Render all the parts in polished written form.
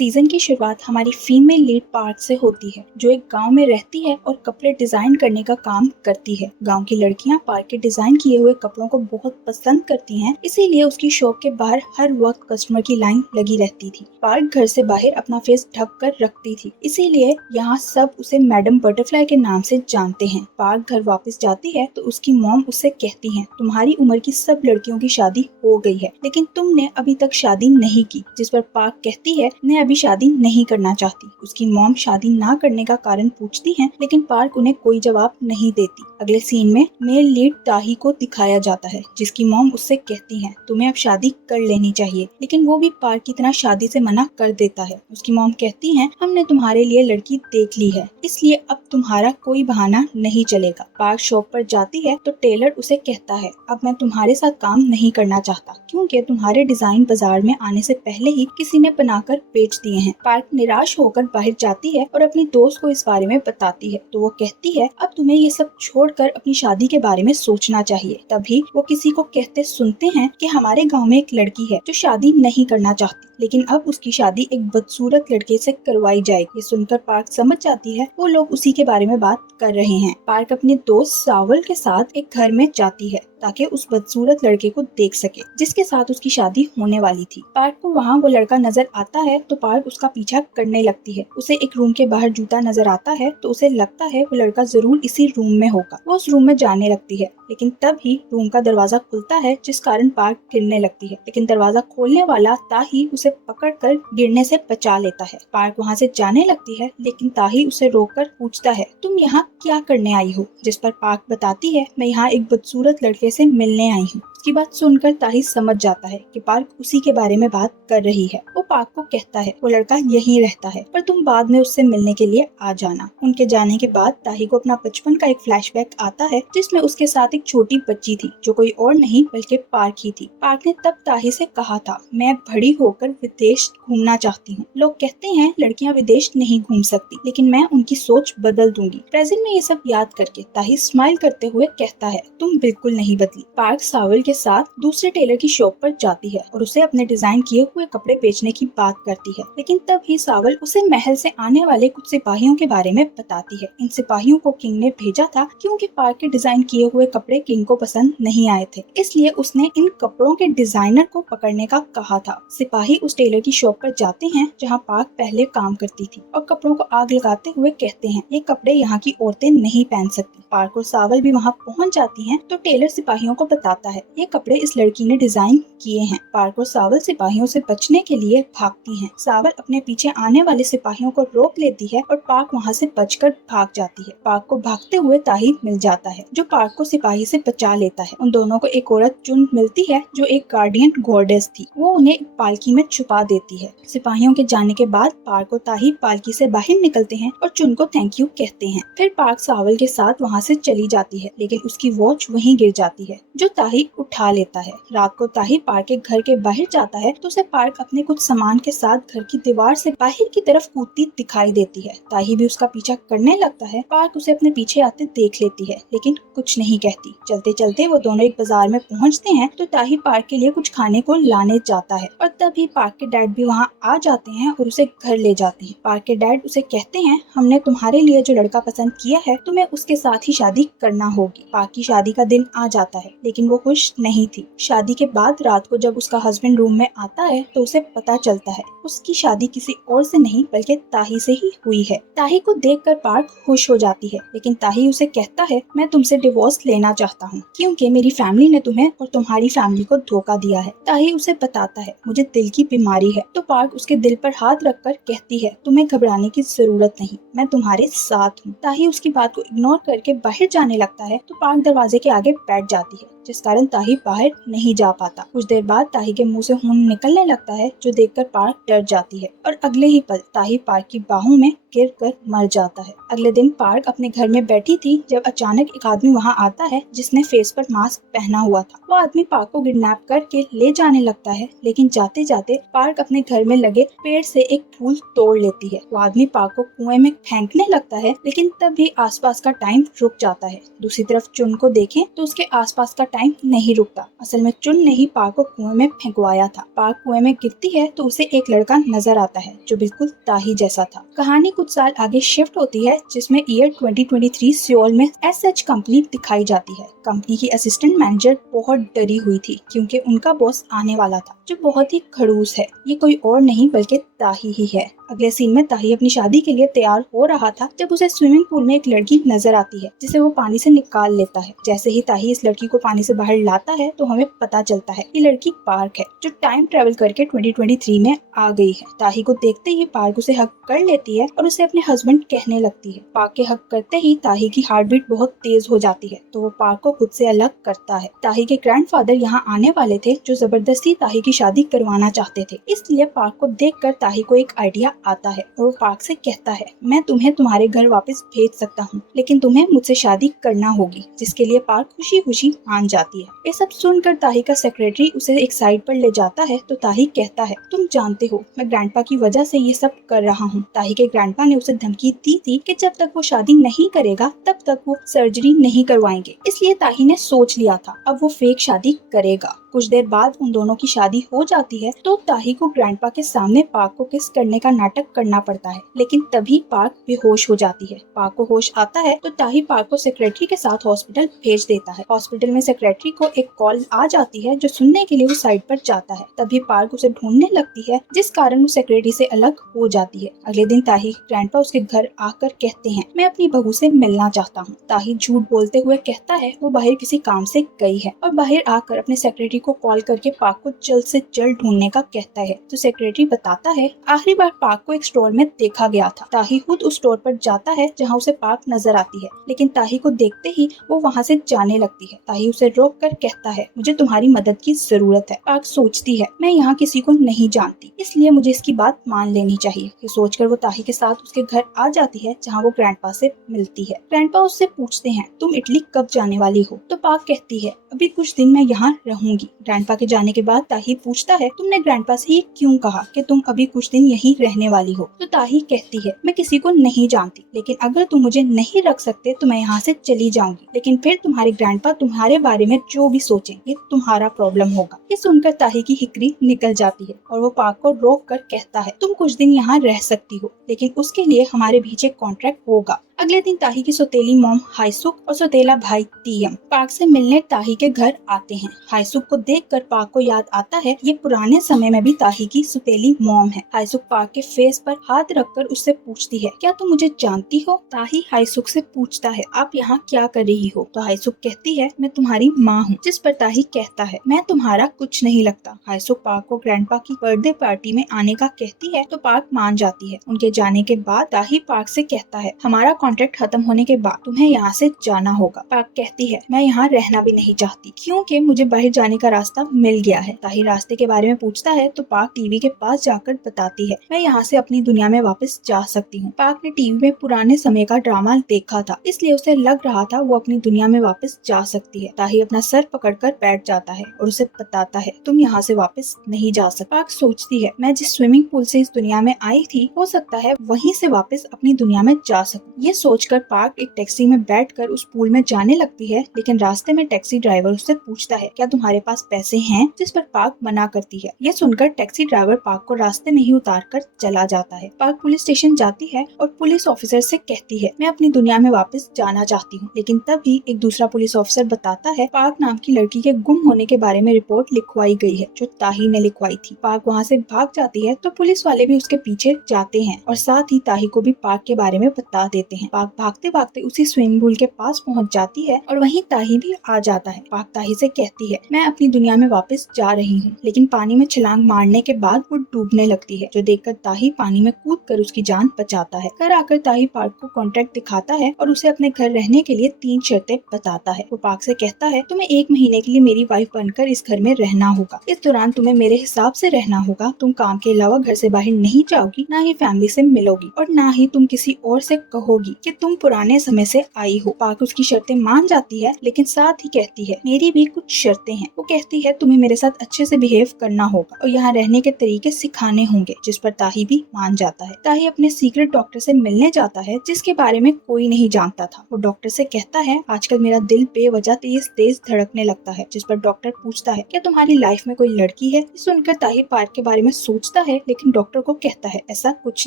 Season की शुरुआत हमारी फीमेल लीड पार्क से होती है, जो एक गांव में रहती है और कपड़े डिजाइन करने का काम करती है। गांव की लड़कियां पार्क के डिजाइन किए हुए कपड़ों को बहुत पसंद करती हैं, इसीलिए उसकी शॉप के बाहर हर वक्त कस्टमर की लाइन लगी रहती थी। पार्क घर से बाहर अपना फेस ढक कर रखती थी, इसीलिए यहाँ सब उसे मैडम बटरफ्लाई के नाम से जानते हैं। पार्क घर वापस जाती है तो उसकी मॉम उससे कहती है, तुम्हारी उम्र की सब लड़कियों की शादी हो गई है, लेकिन तुमने अभी तक शादी नहीं की। जिस पर पार्क कहती है, मैं अभी शादी नहीं करना चाहती। उसकी मॉम शादी ना करने का कारण पूछती है, लेकिन पार्क उन्हें कोई जवाब नहीं देती। अगले सीन में मेल लीड ताही को दिखाया जाता है, जिसकी मॉम उससे कहती है, तुम्हें अब शादी कर लेनी चाहिए, लेकिन वो भी पार्क की तरह शादी से मना कर देता है। उसकी मॉम कहती है, हमने तुम्हारे लिए लड़की देख ली है, इसलिए अब तुम्हारा कोई बहाना नहीं चलेगा। पार्क शॉप पर जाती है तो टेलर उसे कहता है, अब मैं तुम्हारे साथ काम नहीं करना चाहता, क्योंकि तुम्हारे डिजाइन बाजार में आने से पहले ही किसी ने बनाकर बेच दिए हैं। पार्क निराश होकर बाहर जाती है और अपनी दोस्त को इस बारे में बताती है, तो वो कहती है, अब तुम्हें ये सब छोड़कर अपनी शादी के बारे में सोचना चाहिए। तभी वो किसी को कहते सुनते हैं कि हमारे गांव में एक लड़की है जो शादी नहीं करना चाहती, लेकिन अब उसकी शादी एक बदसूरत लड़के से करवाई जाएगी। ये सुनकर पार्क समझ जाती है वो लोग उसी के बारे में बात कर रहे हैं। पार्क अपने दोस्त सावल के साथ एक घर में जाती है ताकि उस बदसूरत लड़के को देख सके जिसके साथ उसकी शादी होने वाली थी। पार्क को वहाँ वो लड़का नजर आता है तो पार्क उसका पीछा करने लगती है। उसे एक रूम के बाहर जूता नजर आता है तो उसे लगता है वो लड़का जरूर इसी रूम में होगा। वो उस रूम में जाने लगती है, लेकिन तब ही रूम का दरवाजा खुलता है, जिस कारण पार्क गिरने लगती है, लेकिन दरवाजा खोलने वाला ताही उसे पकड़कर गिरने से बचा लेता है। पार्क वहाँ से जाने लगती है, लेकिन ताही उसे रोककर पूछता है, तुम यहाँ क्या करने आई हो? जिस पर पार्क बताती है, मैं यहाँ एक बदसूरत लड़के से मिलने आई हूँ। उसकी बात सुनकर ताही समझ जाता है कि पार्क उसी के बारे में बात कर रही है। वो पार्क को कहता है, वो लड़का यहीं रहता है, पर तुम बाद में उससे मिलने के लिए आ जाना। उनके जाने के बाद ताही को अपना बचपन का एक फ्लैशबैक आता है, जिसमें उसके साथ एक छोटी बच्ची थी जो कोई और नहीं बल्कि पार्क ही थी। पार्क ने तब ताही से कहा था, मैं बड़ी होकर विदेश घूमना चाहती हूँ। लोग कहते हैं लड़कियाँ विदेश नहीं घूम सकती, लेकिन मैं उनकी सोच बदल दूंगी। प्रेजेंट में ये सब याद करके ताही स्माइल करते हुए कहता है, तुम बिल्कुल नहीं बदली। पार्क सावल के साथ दूसरे टेलर की शॉप पर जाती है और उसे अपने डिजाइन किए हुए कपड़े बेचने की बात करती है, लेकिन तब ही सावल उसे महल से आने वाले कुछ सिपाहियों के बारे में बताती है। इन सिपाहियों को किंग ने भेजा था क्योंकि पार्क के डिजाइन किए हुए कपड़े किंग को पसंद नहीं आए थे, इसलिए उसने इन कपड़ों के डिजाइनर को पकड़ने का कहा था। सिपाही उस टेलर की शॉप पर जाते हैं जहाँ पार्क पहले काम करती थी और कपड़ों को आग लगाते हुए कहते हैं, ये कपड़े यहाँ की औरतें नहीं पहन सकती। पार्क और सावल भी वहाँ पहुँच जाती हैं तो टेलर सिपाहियों को बताता है, ये कपड़े इस लड़की ने डिजाइन किए हैं। पार्क और सावल सिपाहियों से बचने के लिए भागती हैं। सावल अपने पीछे आने वाले सिपाहियों को रोक लेती है और पार्क वहाँ से बचकर भाग जाती है। पार्क को भागते हुए ताही मिल जाता है, जो पार्क को सिपाही से बचा लेता है। उन दोनों को एक औरत चुन मिलती है जो एक गार्डियन गॉडेस थी। वो उन्हें एक पालकी में छुपा देती है। सिपाहियों के जाने के बाद पार्क और ताही पालकी से बाहर निकलते हैं और चुन को थैंक यू कहते हैं। फिर पार्क सावल के साथ वहाँ से चली जाती है, लेकिन उसकी वॉच वहीं गिर जाती है, जो ताही उठा लेता है। रात को ताही पार्क के घर के बाहर जाता है तो उसे पार्क अपने कुछ सामान के साथ घर की दीवार से बाहर की तरफ कूदती दिखाई देती है। ताही भी उसका पीछा करने लगता है। पार्क उसे अपने पीछे आते देख लेती है, लेकिन कुछ नहीं कहती। चलते चलते वो दोनों एक बाजार में पहुंचते हैं तो ताही पार्क के लिए कुछ खाने को लाने जाता है और तभी पार्क के डैड भी वहाँ आ जाते हैं और उसे घर ले जाते हैं। पार्क के डैड उसे कहते हैं, हमने तुम्हारे लिए जो लड़का पसंद किया है तुम्हें उसके साथ ही शादी करना होगी। पार्क की शादी का दिन आ जाता है, लेकिन वो खुश नहीं थी। शादी के बाद रात को जब उसका हस्बैंड रूम में आता है तो उसे पता चलता है उसकी शादी किसी और से नहीं बल्कि ताही से ही हुई है। ताही को देखकर पार्क खुश हो जाती है, लेकिन ताही उसे कहता है, मैं तुमसे डिवोर्स लेना चाहता हूँ क्योंकि मेरी फैमिली ने तुम्हें और तुम्हारी फैमिली को धोखा दिया है। ताही उसे बताता है, मुझे दिल की बीमारी है। तो पार्क उसके दिल पर हाथ रखकर कहती है, तुम्हें घबराने की जरूरत नहीं, मैं तुम्हारे साथ हूँ। ताही उसकी बात को इग्नोर करके बाहर जाने लगता है तो पार्क दरवाजे के आगे बैठ जाती है, जिस कारण ताही बाहर नहीं जा पाता। कुछ देर बाद ताही के मुंह से खून निकलने लगता है, जो देखकर पार्क डर जाती है और अगले ही पल ताही पार्क की बाहों में गिरकर मर जाता है। अगले दिन पार्क अपने घर में बैठी थी जब अचानक एक आदमी वहाँ आता है जिसने फेस पर मास्क पहना हुआ था। वो आदमी पार्क को किडनैप करके ले जाने लगता है, लेकिन जाते जाते पार्क अपने घर में लगे पेड़ से एक फूल तोड़ लेती है। वो आदमी पार्क को कुएं में फेंकने लगता है, लेकिन तभी आसपास का टाइम रुक जाता है। दूसरी तरफ चुन को देखें तो उसके आसपास का टाइम नहीं रुकता। असल में चुन ने ही पार्क को कुएं में फेंकवाया था। पार्क कुएं में गिरती है तो उसे एक लड़का नजर आता है जो बिल्कुल ताही जैसा था। कहानी कुछ साल आगे शिफ्ट होती है जिसमें ईयर 2023 सियोल में एसएच कंपनी दिखाई जाती है। कंपनी की असिस्टेंट मैनेजर बहुत डरी हुई थी क्योंकि उनका बॉस आने वाला था जो बहुत ही खड़ूस है। ये कोई और नहीं बल्कि ताही ही है। अगले सीन में ताही अपनी शादी के लिए तैयार हो रहा था जब उसे स्विमिंग पूल में एक लड़की नजर आती है जिसे वो पानी से निकाल लेता है। जैसे ही ताही इस लड़की को पानी से बाहर लाता है तो हमें पता चलता है ये लड़की पार्क है जो टाइम ट्रेवल करके 2023 में आ गई है। ताही को देखते ही पार्क उसे हक कर लेती है और उसे अपने हस्बैंड कहने लगती है। पार्क के हक करते ही ताही की हार्ट बीट बहुत तेज हो जाती है तो वो पार्क को खुद से अलग करता है। ताही के ग्रैंडफादर यहाँ आने वाले थे जो जबरदस्ती ताही की शादी करवाना चाहते थे। इसलिए पार्क को देखकर ताही को एक आइडिया आता है और वो पार्क से कहता है मैं तुम्हें तुम्हारे घर वापस भेज सकता हूँ लेकिन तुम्हें मुझसे शादी करना होगी, जिसके लिए पार्क खुशी खुशी मान जाती है। ये सब सुनकर ताही का सेक्रेटरी उसे एक साइड पर ले जाता है तो ताही कहता है तुम जानते हो मैं ग्रैंडपा की वजह से ये सब कर रहा हूँ। ताही के ग्रैंडपा ने उसे धमकी दी थी कि जब तक वो शादी नहीं करेगा तब तक वो सर्जरी नहीं करवाएंगे, इसलिए ताही ने सोच लिया था अब वो फेक शादी करेगा। कुछ देर बाद उन दोनों की शादी हो जाती है तो ताही को ग्रैंडपा के सामने पार्क को किस करने का नाटक करना पड़ता है, लेकिन तभी पार्क बेहोश हो जाती है। पार्क को होश आता है तो ताही पार्क को सेक्रेटरी के साथ हॉस्पिटल भेज देता है। हॉस्पिटल में सेक्रेटरी को एक कॉल आ जाती है जो सुनने के लिए वो साइड पर जाता है। तभी पार्क उसे ढूंढने लगती है जिस कारण वो सेक्रेटरी से अलग हो जाती है। अगले दिन ताही ग्रैंडपा उसके घर आकर कहते हैं मैं अपनी बहू से मिलना चाहता हूँ। ताही झूठ बोलते हुए कहता है वो बाहर किसी काम से गई है और बाहर आकर अपने सेक्रेटरी को कॉल करके पार्क को जल्द से जल्द ढूंढने का कहता है। तो सेक्रेटरी बताता है आखिरी बार पार्क को एक स्टोर में देखा गया था। ताही खुद उस स्टोर पर जाता है जहाँ उसे पार्क नजर आती है, लेकिन ताही को देखते ही वो वहाँ से जाने लगती है। ताही उसे रोक कर कहता है मुझे तुम्हारी मदद की जरूरत है। पार्क सोचती है मैं यहाँ किसी को नहीं जानती इसलिए मुझे इसकी बात मान लेनी चाहिए। ये सोचकर वो ताही के साथ उसके घर आ जाती है जहाँ वो ग्रैंडपा से मिलती है। ग्रैंडपा उससे पूछते हैं तुम इटली कब जाने वाली हो? तो पार्क कहती है अभी कुछ दिन मैं यहाँ रहूंगी। ग्रैंडपा के जाने के बाद ताही पूछता है तुमने ग्रैंडपा से ये क्यों कहा कि तुम अभी कुछ दिन यहीं रहने वाली हो? तो ताही कहती है मैं किसी को नहीं जानती, लेकिन अगर तुम मुझे नहीं रख सकते तो मैं यहाँ से चली जाऊंगी, लेकिन फिर तुम्हारे ग्रैंडपा तुम्हारे बारे में जो भी सोचें ये तुम्हारा प्रॉब्लम होगा। ये सुनकर ताही की हिकरी निकल जाती है और वो पार्क को रोक कर कहता है तुम कुछ दिन यहाँ रह सकती हो, लेकिन उसके लिए हमारे बीच एक कॉन्ट्रैक्ट होगा। अगले दिन ताही की सौतेली मॉम हाईसुक और सौतेला भाई टीएम पार्क से मिलने ताही के घर आते हैं। हाईसुक को देखकर पार्क को याद आता है ये पुराने समय में भी ताही की सौतेली मॉम है। हाईसुक पार्क के फेस पर हाथ रखकर उससे पूछती है क्या तुम मुझे जानती हो? ताही हाईसुक से पूछता है आप यहाँ क्या कर रही हो? तो हाईसुक कहती है मैं तुम्हारी माँ हूँ। जिस पर ताही कहता है मैं तुम्हारा कुछ नहीं लगता। हाईसुक पार्क को ग्रैंडपा की बर्थडे पार्टी में आने का कहती है तो पार्क मान जाती है। उनके जाने के बाद ताही पार्क से कहता है हमारा कॉन्ट्रैक्ट खत्म होने के बाद तुम्हें यहाँ से जाना होगा। पार्क कहती है मैं यहाँ रहना भी नहीं चाहती क्योंकि मुझे बाहर जाने का रास्ता मिल गया है। ताही रास्ते के बारे में पूछता है तो पार्क टीवी के पास जाकर बताती है मैं यहाँ से अपनी दुनिया में वापस जा सकती हूँ। पार्क ने टीवी में पुराने समय का ड्रामा देखा था इसलिए उसे लग रहा था वो अपनी दुनिया में वापस जा सकती है। ताही अपना सर पकड़कर बैठ जाता है और उसे बताता है तुम यहाँ से वापस नहीं जा सकते। पार्क सोचती है मैं जिस स्विमिंग पूल से इस दुनिया में आई थी हो सकता है वहीं से वापस अपनी दुनिया में जा सकूं। ये सोचकर पार्क एक टैक्सी में बैठकर उस पूल में जाने लगती है, लेकिन रास्ते में टैक्सी ड्राइवर उससे पूछता है क्या तुम्हारे पास पैसे हैं? जिस पर पार्क मना करती है। ये सुनकर टैक्सी ड्राइवर पार्क को रास्ते में ही उतार कर चला जाता है। पार्क पुलिस स्टेशन जाती है और पुलिस ऑफिसर से कहती है मैं अपनी दुनिया में वापस जाना चाहती हूँ, लेकिन तभी एक दूसरा पुलिस ऑफिसर बताता है पार्क नाम की लड़की के गुम होने के बारे में रिपोर्ट लिखवाई गई है जो ताही ने लिखवाई थी। पार्क वहाँ से भाग जाती है तो पुलिस वाले भी उसके पीछे जाते हैं और साथ ही ताही को भी पार्क के बारे में बता देते हैं। पार्क भागते भागते उसी स्विमिंग पूल के पास पहुँच जाती है और वहीं ताही भी आ जाता है। पार्क ताही से कहती है मैं अपनी दुनिया में वापस जा रही हूँ, लेकिन पानी में छलांग मारने के बाद वो डूबने लगती है, जो देखकर ताही पानी में कूद कर उसकी जान बचाता है। घर आकर ताही पार्क को कॉन्ट्रैक्ट दिखाता है और उसे अपने घर रहने के लिए 3 शर्तें बताता है। वो पार्क से कहता है तुम्हें 1 महीने के लिए मेरी वाइफ बनकर इस घर में रहना होगा। इस दौरान तुम्हें मेरे हिसाब से रहना होगा। तुम काम के अलावा घर से बाहर नहीं जाओगी, ना ही फैमिली से मिलोगी और ना ही तुम किसी और से कहोगी कहूंगी कि तुम पुराने समय से आई हो। पार्क उसकी शर्तें मान जाती है, लेकिन साथ ही कहती है मेरी भी कुछ शर्तें हैं। वो कहती है तुम्हें मेरे साथ अच्छे से बिहेव करना होगा और यहाँ रहने के तरीके सिखाने होंगे, जिस पर ताही भी मान जाता है। ताही अपने सीक्रेट डॉक्टर से मिलने जाता है, जिसके बारे में कोई नहीं जानता था। वो डॉक्टर से कहता है आजकल मेरा दिल बेवजह तेज तेज धड़कने लगता है, जिस पर डॉक्टर पूछता है क्या तुम्हारी लाइफ में कोई लड़की है। सुनकर ताही पार्क के बारे में सोचता है, लेकिन डॉक्टर को कहता है ऐसा कुछ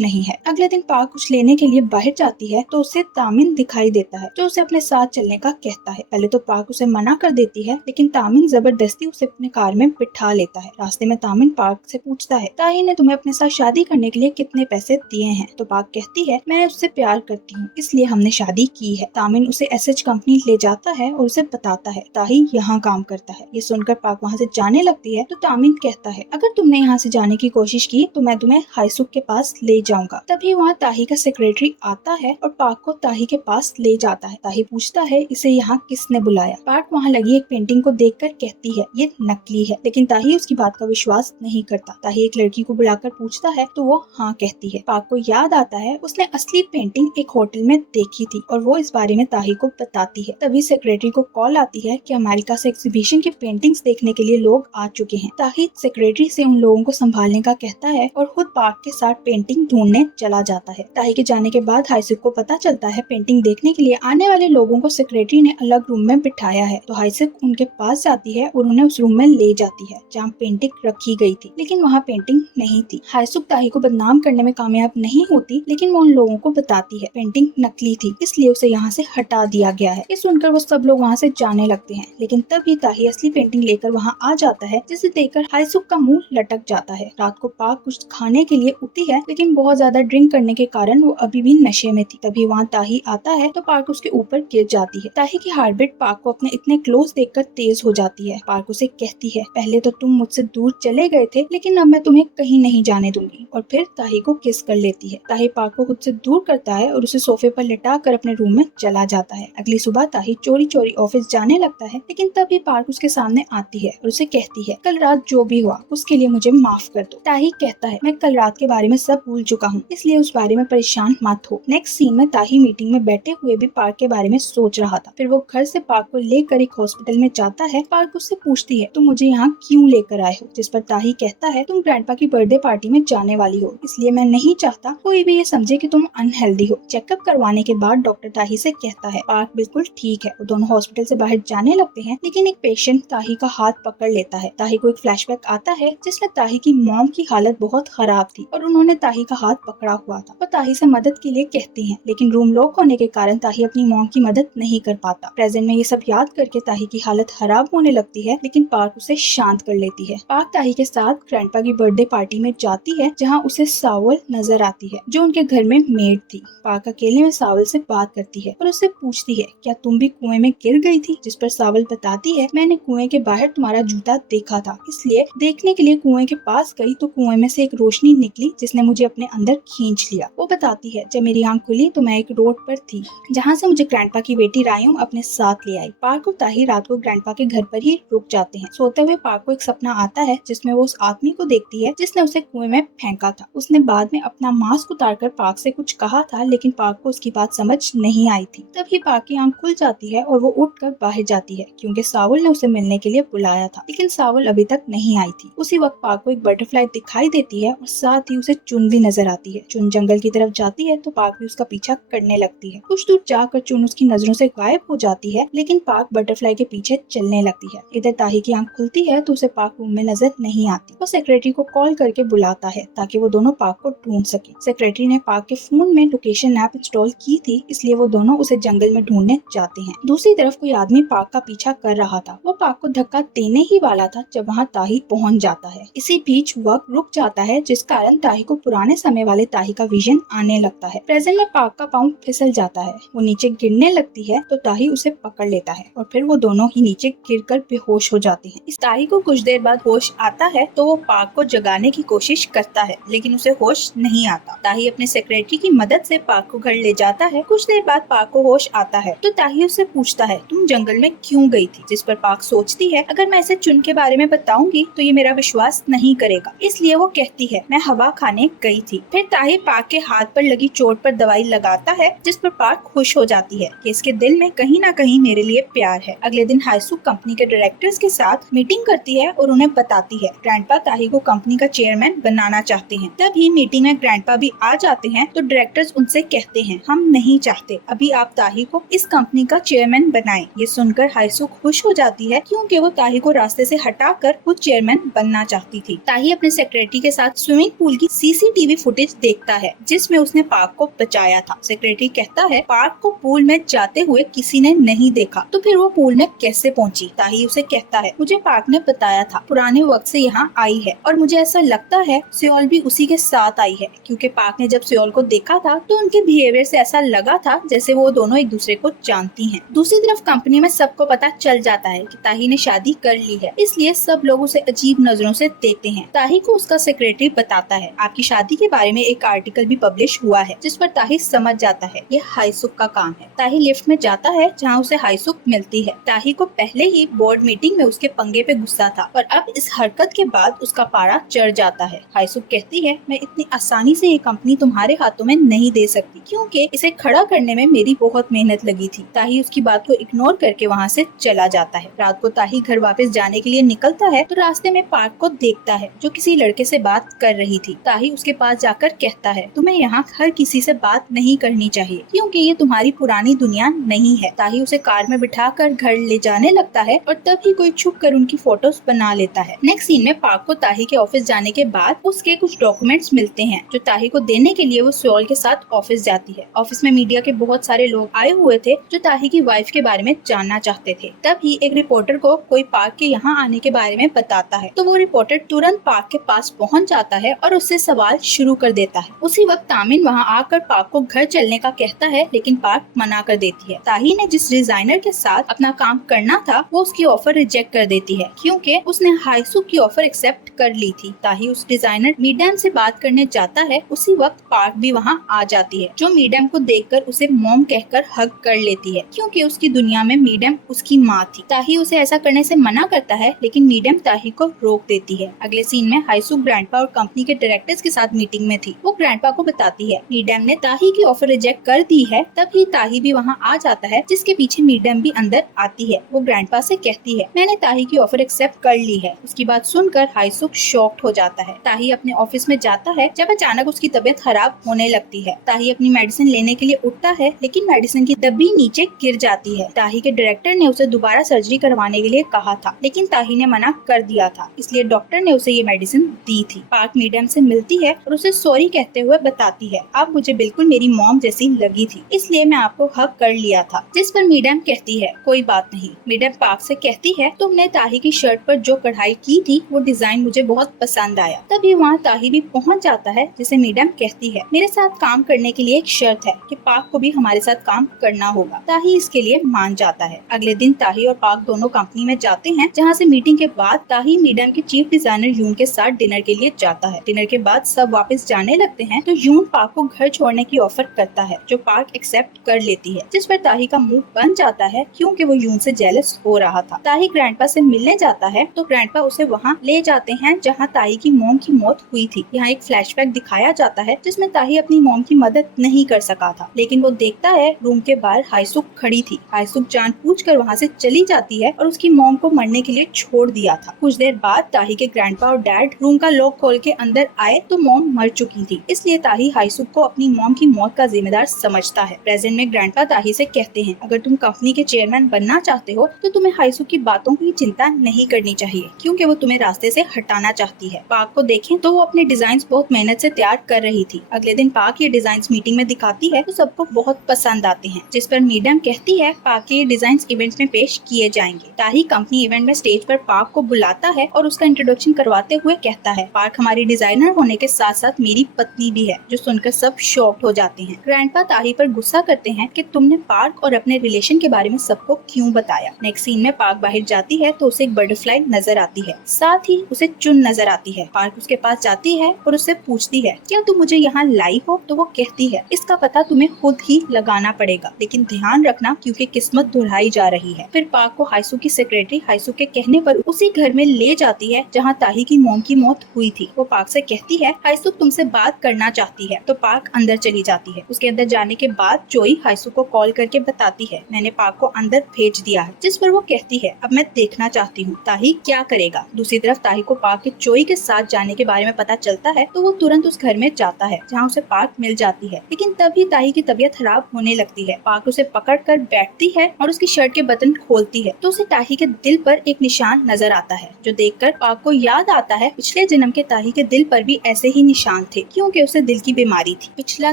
नहीं है। अगले दिन पार्क कुछ लेने के लिए बाहर जाती है तो उसे तामिन दिखाई देता है, जो उसे अपने साथ चलने का कहता है। पहले तो पार्क उसे मना कर देती है, लेकिन तामिन जबरदस्ती उसे अपने कार में बिठा लेता है। रास्ते में तामिन पार्क से पूछता है ताही ने तुम्हें अपने साथ शादी करने के लिए कितने पैसे दिए हैं। तो पार्क कहती है मैं उससे प्यार करती हूँ, इसलिए हमने शादी की है। तामिन उसे एसएच कंपनी ले जाता है और उसे बताता है ताही यहाँ काम करता है। ये सुनकर पार्क वहाँ से जाने लगती है तो तामिन कहता है अगर तुमने यहाँ से जाने की कोशिश की तो मैं तुम्हें हाईसुक के पास ले जाऊंगा। तभी वहाँ ताही का सेक्रेटरी आता है और पार्क को ताही के पास ले जाता है। ताही पूछता है इसे यहाँ किसने बुलाया। पार्क वहाँ लगी एक पेंटिंग को देखकर कहती है ये नकली है, लेकिन ताही उसकी बात का विश्वास नहीं करता। ताही एक लड़की को बुलाकर पूछता है तो वो हाँ कहती है। पार्क को याद आता है उसने असली पेंटिंग एक होटल में देखी थी और वो इस बारे में ताही को बताती है। तभी सेक्रेटरी को कॉल आती है कि अमेरिका से एग्जीबिशन की पेंटिंग्स देखने के लिए लोग आ चुके हैं। ताही सेक्रेटरी से उन लोगों को संभालने का कहता है और खुद पार्क के साथ पेंटिंग ढूंढने चला जाता है। ताही के जाने के बाद हाईसुक को पता चलता है पेंटिंग देखने के लिए आने वाले लोगों को सेक्रेटरी ने अलग रूम में बिठाया है। तो हाईसुक उनके पास जाती है और उन्हें उस रूम में ले जाती है जहाँ पेंटिंग रखी गई थी, लेकिन वहाँ पेंटिंग नहीं थी। हाईसुक ताही को बदनाम करने में कामयाब नहीं होती, लेकिन वो उन लोगों को बताती है पेंटिंग नकली थी, इसलिए उसे यहाँ से हटा दिया गया है। ये सुनकर वो सब लोग वहाँ से जाने लगते हैं, लेकिन तभी ताही असली पेंटिंग लेकर वहाँ आ जाता है, जिसे देखकर हाईसुक का मुंह लटक जाता है। रात को पार्क कुछ खाने के लिए उठती है, लेकिन बहुत ज्यादा ड्रिंक करने के कारण वो अभी भी नशे में थी। तभी वहाँ ताही आता है तो पार्क उसके ऊपर गिर जाती है। ताही की हार्ट बीट पार्क को अपने इतने क्लोज देखकर तेज हो जाती है। पार्क उसे कहती है पहले तो तुम मुझसे दूर चले गए थे, लेकिन अब मैं तुम्हें कहीं नहीं जाने दूंगी, और फिर ताही को किस कर लेती है। ताही पार्क को खुद से दूर करता है और उसे सोफे पर लिटा कर अपने रूम में चला जाता है। अगली सुबह ताही चोरी चोरी ऑफिस जाने लगता है, लेकिन तभी पार्क उसके सामने आती है और उसे कहती है कल रात जो भी हुआ उसके लिए मुझे माफ कर दो। ताही कहता है मैं कल रात के बारे में सब भूल चुका हूँ, इसलिए उस बारे में परेशान मत हो। नेक्स्ट सीन में ताही मीटिंग में बैठे हुए भी पार्क के बारे में सोच रहा था। फिर वो घर से पार्क को लेकर एक हॉस्पिटल में जाता है। पार्क उससे पूछती है तुम मुझे यहाँ क्यों लेकर आए हो, जिस पर ताही कहता है तुम ग्रैंडपा की बर्थडे पार्टी में जाने वाली हो, इसलिए मैं नहीं चाहता कोई भी ये समझे कि तुम अनहेल्दी हो। चेकअप करवाने के बाद डॉक्टर ताही से कहता है पार्क बिल्कुल ठीक है। वो दोनों हॉस्पिटल से बाहर जाने लगते हैं, लेकिन एक पेशेंट ताही का हाथ पकड़ लेता है। ताही को एक फ्लैशबैक आता है जिसमें ताही की मॉम की हालत बहुत खराब थी और उन्होंने ताही का हाथ पकड़ा हुआ था। वो ताही से मदद के लिए कहती हैं, लेकिन रूम लॉक होने के कारण ताही अपनी मॉम की मदद नहीं कर पाता। प्रेजेंट में ये सब याद करके ताही की हालत खराब होने लगती है, लेकिन पार्क उसे शांत कर लेती है। पार्क ताही के साथ ग्रैंडपा की बर्थडे पार्टी में जाती है, जहाँ उसे सावल नजर आती है जो उनके घर में मेड थी। पार्क अकेले में सावल से बात करती है और उससे पूछती है क्या तुम भी कुएं में गिर गई थी, जिस पर सावल बताती है मैंने कुएं के बाहर तुम्हारा जूता देखा था, इसलिए देखने के लिए कुएं के पास गई तो कुएं में से एक रोशनी निकली जिसने मुझे अपने अंदर खींच लिया। वो बताती है जब मेरी आंख खुली तो मैं एक रोड पर थी जहाँ से मुझे ग्रैंडपा की बेटी रायू अपने साथ ले आई। पार्क और ताही रात को ग्रैंडपा के घर पर ही रुक जाते हैं। सोते हुए पार्क को एक सपना आता है जिसमें वो उस आदमी को देखती है जिसने उसे कुएं में फेंका था। उसने बाद में अपना मास्क उतारकर पार्क से कुछ कहा था, लेकिन पार्क को उसकी बात समझ नहीं आई थी। तभी पार्क की आंख खुल जाती है और वो उठकर बाहर जाती है क्योंकि सावल ने उसे मिलने के लिए बुलाया था, लेकिन सावल अभी तक नहीं आई थी। उसी वक्त पार्क को एक बटरफ्लाई दिखाई देती है और साथ ही उसे चुन भी नजर आती है। चुन जंगल की तरफ जाती है तो पार्क भी उसका पीछा करने लगती है। कुछ दूर जाकर चुन उसकी नजरों से गायब हो जाती है, लेकिन पार्क बटरफ्लाई के पीछे चलने लगती है। इधर ताही की आंख खुलती है तो उसे पार्क रूम में नजर नहीं आती। वो सेक्रेटरी को कॉल करके बुलाता है ताकि वो दोनों पार्क को ढूंढ सके। सेक्रेटरी ने पार्क के फोन में लोकेशन ऐप इंस्टॉल की थी, इसलिए वो दोनों उसे जंगल में ढूंढने जाते हैं। दूसरी तरफ कोई आदमी पार्क का पीछा कर रहा था। वो पार्क को धक्का देने ही वाला था जब वहाँ ताही पहुँच जाता है। इसी बीच वक्त रुक जाता है, जिस कारण ताही को पुराने समय वाले ताही का विजन आने लगता है। प्रेजेंट में पार्क का पाँव फिसल जाता है, वो नीचे गिरने लगती है तो ताही उसे पकड़ लेता है और फिर वो दोनों ही नीचे गिरकर बेहोश हो जाते हैं। इस ताही को कुछ देर बाद होश आता है तो वो पार्क को जगाने की कोशिश करता है, लेकिन उसे होश नहीं आता। ताही अपने सेक्रेटरी की मदद से पार्क को घर ले जाता है। कुछ देर बाद पार्क को होश आता है तो ताही उससे पूछता है तुम जंगल में क्यों गई थी, जिस पर पार्क सोचती है अगर मैं इसे चुन के बारे में बताऊंगी तो ये मेरा विश्वास नहीं करेगा, इसलिए वो कहती है मैं हवा खाने गई थी। फिर ताही पार्क के हाथ पर लगी चोट पर दवाई लगाता है, जिस पर पार्क खुश हो जाती है कि इसके दिल में कहीं ना कहीं मेरे लिए प्यार है। अगले दिन हाईसुक कंपनी के डायरेक्टर्स के साथ मीटिंग करती है और उन्हें बताती है ग्रैंडपा ताही को कंपनी का चेयरमैन बनाना चाहते हैं। तभी मीटिंग में ग्रैंडपा भी आ जाते हैं तो डायरेक्टर्स उनसे कहते हैं हम नहीं चाहते अभी आप ताही को इस कंपनी का चेयरमैन बनाएं। ये सुनकर हाईसुक खुश हो जाती है क्योंकि वो ताही को रास्ते से हटाकर खुद चेयरमैन बनना चाहती थी। ताही अपने सेक्रेटरी के साथ स्विमिंग पूल की सीसीटीवी फुटेज देखता है जिसमें उसने पार्क को बचाया था। सेक्रेटरी कहता है पार्क को पूल में जाते हुए किसी ने नहीं देखा, तो फिर वो पूल में कैसे पहुंची? ताही उसे कहता है मुझे पार्क ने बताया था, पुराने वक्त से यहाँ आई है और मुझे ऐसा लगता है सियोल भी उसी के साथ आई है, क्योंकि पार्क ने जब सियोल को देखा था तो उनके बिहेवियर से ऐसा लगा था जैसे वो दोनों एक दूसरे को जानती हैं। दूसरी तरफ कंपनी में सबको पता चल जाता है कि ताही ने शादी कर ली है, इसलिए सब लोग उसे अजीब नजरों से देखते हैं। ताही को उसका सेक्रेटरी बताता है आपकी शादी के बारे में एक आर्टिकल भी पब्लिश हुआ है, जिस पर ताही समझ जाता है ये हाईसुक का काम है। ताही लिफ्ट में जाता है जहाँ उसे हाईसुक मिलती है। ताही को पहले ही बोर्ड मीटिंग में उसके पंगे पे गुस्सा था और अब इस हरकत के बाद उसका पारा चढ़ जाता है। हाईसुक कहती है मैं इतनी आसानी से ये कंपनी तुम्हारे हाथों में नहीं दे सकती, क्योंकि इसे खड़ा करने में मेरी बहुत मेहनत लगी थी। ताही उसकी बात को इग्नोर करके वहाँ से चला जाता है। रात को ताही घर वापस जाने के लिए निकलता है तो रास्ते में पार्क को देखता है जो किसी लड़के से बात कर रही थी। ताही उसके पास जाकर कहता है तुम्हें यहाँ हर किसी से बात नहीं करनी चाहिए, क्योंकि ये तुम्हारी पुरानी दुनिया नहीं है। ताही उसे कार में बिठाकर घर ले जाने लगता है और तभी कोई छुप कर उनकी फोटोज बना लेता है। नेक्स्ट सीन में पार्क को ताही के ऑफिस जाने के बाद उसके कुछ डॉक्यूमेंट्स मिलते हैं जो ताही को देने के लिए वो सियोल के साथ ऑफिस जाती है। ऑफिस में मीडिया के बहुत सारे लोग आए हुए थे जो ताही की वाइफ के बारे में जानना चाहते थे। तभी एक रिपोर्टर को कोई पार्क के यहाँ आने के बारे में बताता है तो वो रिपोर्टर तुरंत पार्क के पास पहुँच जाता है और उससे सवाल शुरू कर देता है। उसी वक्त तामिन वहाँ आकर पार्क को घर चलने का कहता है, लेकिन पार्क मना कर देती है। ताही ने जिस डिजाइनर के साथ अपना काम करना था वो उसकी ऑफर रिजेक्ट कर देती है, क्योंकि उसने हाईसुक की ऑफर एक्सेप्ट कर ली थी। ताही उस डिजाइनर मीडियम से बात करने जाता है। उसी वक्त पार्क भी वहाँ आ जाती है जो मीडियम को देखकर उसे मॉम कहकर हग कर लेती है, क्योंकि उसकी दुनिया में मीडियम उसकी माँ थी। ताही उसे ऐसा करने से मना करता है, लेकिन मीडियम ताही को रोक देती है। अगले सीन में हाईसुक ग्रैंडपा और कंपनी के डायरेक्टर्स के साथ मीटिंग में थी। वो ग्रैंडपा को बताती है मीडियम ने ताही की ऑफर रिजेक्ट कर दी है। तभी ताही भी वहाँ आ जाता है, जिसके पीछे मीडियम भी अंदर आती है। वो ग्रैंडपा से कहती है मैंने ताही की ऑफर एक्सेप्ट कर ली है। उसकी बात सुनकर हाईसुक शॉक्ड हो जाता है। ताही अपने ऑफिस में जाता है जब अचानक उसकी तबीयत खराब होने लगती है। ताही अपनी मेडिसिन लेने के लिए उठता है, लेकिन मेडिसिन की डब्बी नीचे गिर जाती है। ताही के डायरेक्टर ने उसे दोबारा सर्जरी करवाने के लिए कहा था, लेकिन ताही ने मना कर दिया था, इसलिए डॉक्टर ने उसे ये मेडिसिन दी थी। पार्क मीडियम से मिलती है और उसे सॉरी कहते हुए बताती है आप मुझे बिल्कुल मेरी मॉम जैसी लगी थी, इसलिए मैं आपको हक कर लिया था। जिस पर मीडियम कहती है कोई बात नहीं। मीडियम पार्क से कहती है तुमने ताही की शर्ट पर जो कढ़ाई की थी वो डिजाइन मुझे बहुत पसंद आया। तभी वहाँ ताही भी पहुँच जाता है, जिसे मीडियम कहती है मेरे साथ काम करने के लिए एक शर्त है कि पार्क को भी हमारे साथ काम करना होगा। ताही इसके लिए मान जाता है। अगले दिन ताही और पार्क दोनों कंपनी में जाते हैं, जहाँ से मीटिंग के बाद ताही मीडियम के चीफ डिजाइनर यून के साथ डिनर के लिए जाता है। डिनर के बाद सब वापस जाने लगते हैं तो यून पार्क को घर छोड़ने की ऑफर करता है, जो पार्क एक्सेप्ट कर लेती है। जिस पर ताही का मुंह बन जाता है, क्योंकि वो यून से जेलस हो रहा था। ताही ग्रैंडपा से मिलने जाता है तो ग्रैंडपा उसे वहाँ ले जाते हैं जहाँ ताही की मॉम की मौत हुई थी। यहाँ एक फ्लैशबैक दिखाया जाता है जिसमें ताही अपनी मॉम की मदद नहीं कर सका था, लेकिन वो देखता है रूम के बाहर हाईसुक खड़ी थी। हाईसुक जानबूझकर वहाँ से चली जाती है और उसकी मॉम को मरने के लिए छोड़ दिया था। कुछ देर बाद ताही के ग्रैंडपा और डैड रूम का लॉक खोल के अंदर आए तो मॉम मर चुकी थी, इसलिए ताही हाईसुक को अपनी मॉम की मौत का जिम्मेदार समझता है। प्रेजेंट में ग्रैंडपा ताही से कहते हैं अगर तुम कंपनी के चेयरमैन बनना चाहते हो तो तुम्हें हाईसुक की बातों की चिंता नहीं करनी चाहिए, क्योंकि वो तुम्हें रास्ते से हटाना चाहती है। पार्क को देखें तो वो अपने डिजाइन बहुत मेहनत से तैयार कर रही थी। अगले दिन पार्क ये डिजाइन मीटिंग में दिखाती है तो सबको बहुत पसंद आते हैं, जिस पर मीडियम कहती है पार्क के डिजाइन इवेंट में पेश किए जाएंगे। ताही कंपनी इवेंट में स्टेज पर पार्क को बुलाता है और उसका इंट्रोडक्शन करवाते हुए कहता है पार्क हमारी डिजाइनर होने के साथ साथ मेरी पत्नी भी है, जो सुनकर सब शॉक्ड हो जाते हैं। ग्रैंडपा ताही पर गुस्सा करते हैं कि तुमने पार्क और अपने रिलेशन के बारे में सबको क्यों बताया। नेक्स्ट सीन में पार्क बाहर जाती है तो उसे एक बटरफ्लाई नजर आती है, साथ ही उसे चुन नजर आती है। पार्क उसके पास जाती है और उससे पूछती है क्या तुम मुझे यहाँ लाई हो, तो वो कहती है इसका पता तुम्हें खुद ही लगाना पड़ेगा, लेकिन ध्यान रखना क्योंकि किस्मत दोहराई जा रही है। फिर पार्क को हाईसुक की सेक्रेटरी हाईसुक के कहने पर उसी घर में ले जाती है जहाँ ताही की मॉम की मौत हुई थी। वो पार्क से कहती है हाईसुक तुमसे बात करना चाहती कहती है तो पार्क अंदर चली जाती है। उसके अंदर जाने के बाद जोई हाइसुक को कॉल करके बताती है मैंने पार्क को अंदर भेज दिया है, जिस पर वो कहती है अब मैं देखना चाहती हूँ ताही क्या करेगा। दूसरी तरफ ताही को पार्क के जोई के साथ जाने के बारे में पता चलता है तो वो तुरंत उस घर में जाता है जहाँ उसे पार्क मिल जाती है। लेकिन तभी ताही की तबीयत खराब होने लगती है। पार्क उसे पकड़ कर बैठती है और उसकी शर्ट के बटन खोलती है तो उसे ताही के दिल पर एक निशान नजर आता है, जो देखकर पार्क को याद आता है पिछले जन्म के ताही के दिल पर भी ऐसे ही निशान थे, क्योंकि उसे दिल की बीमारी थी। पिछला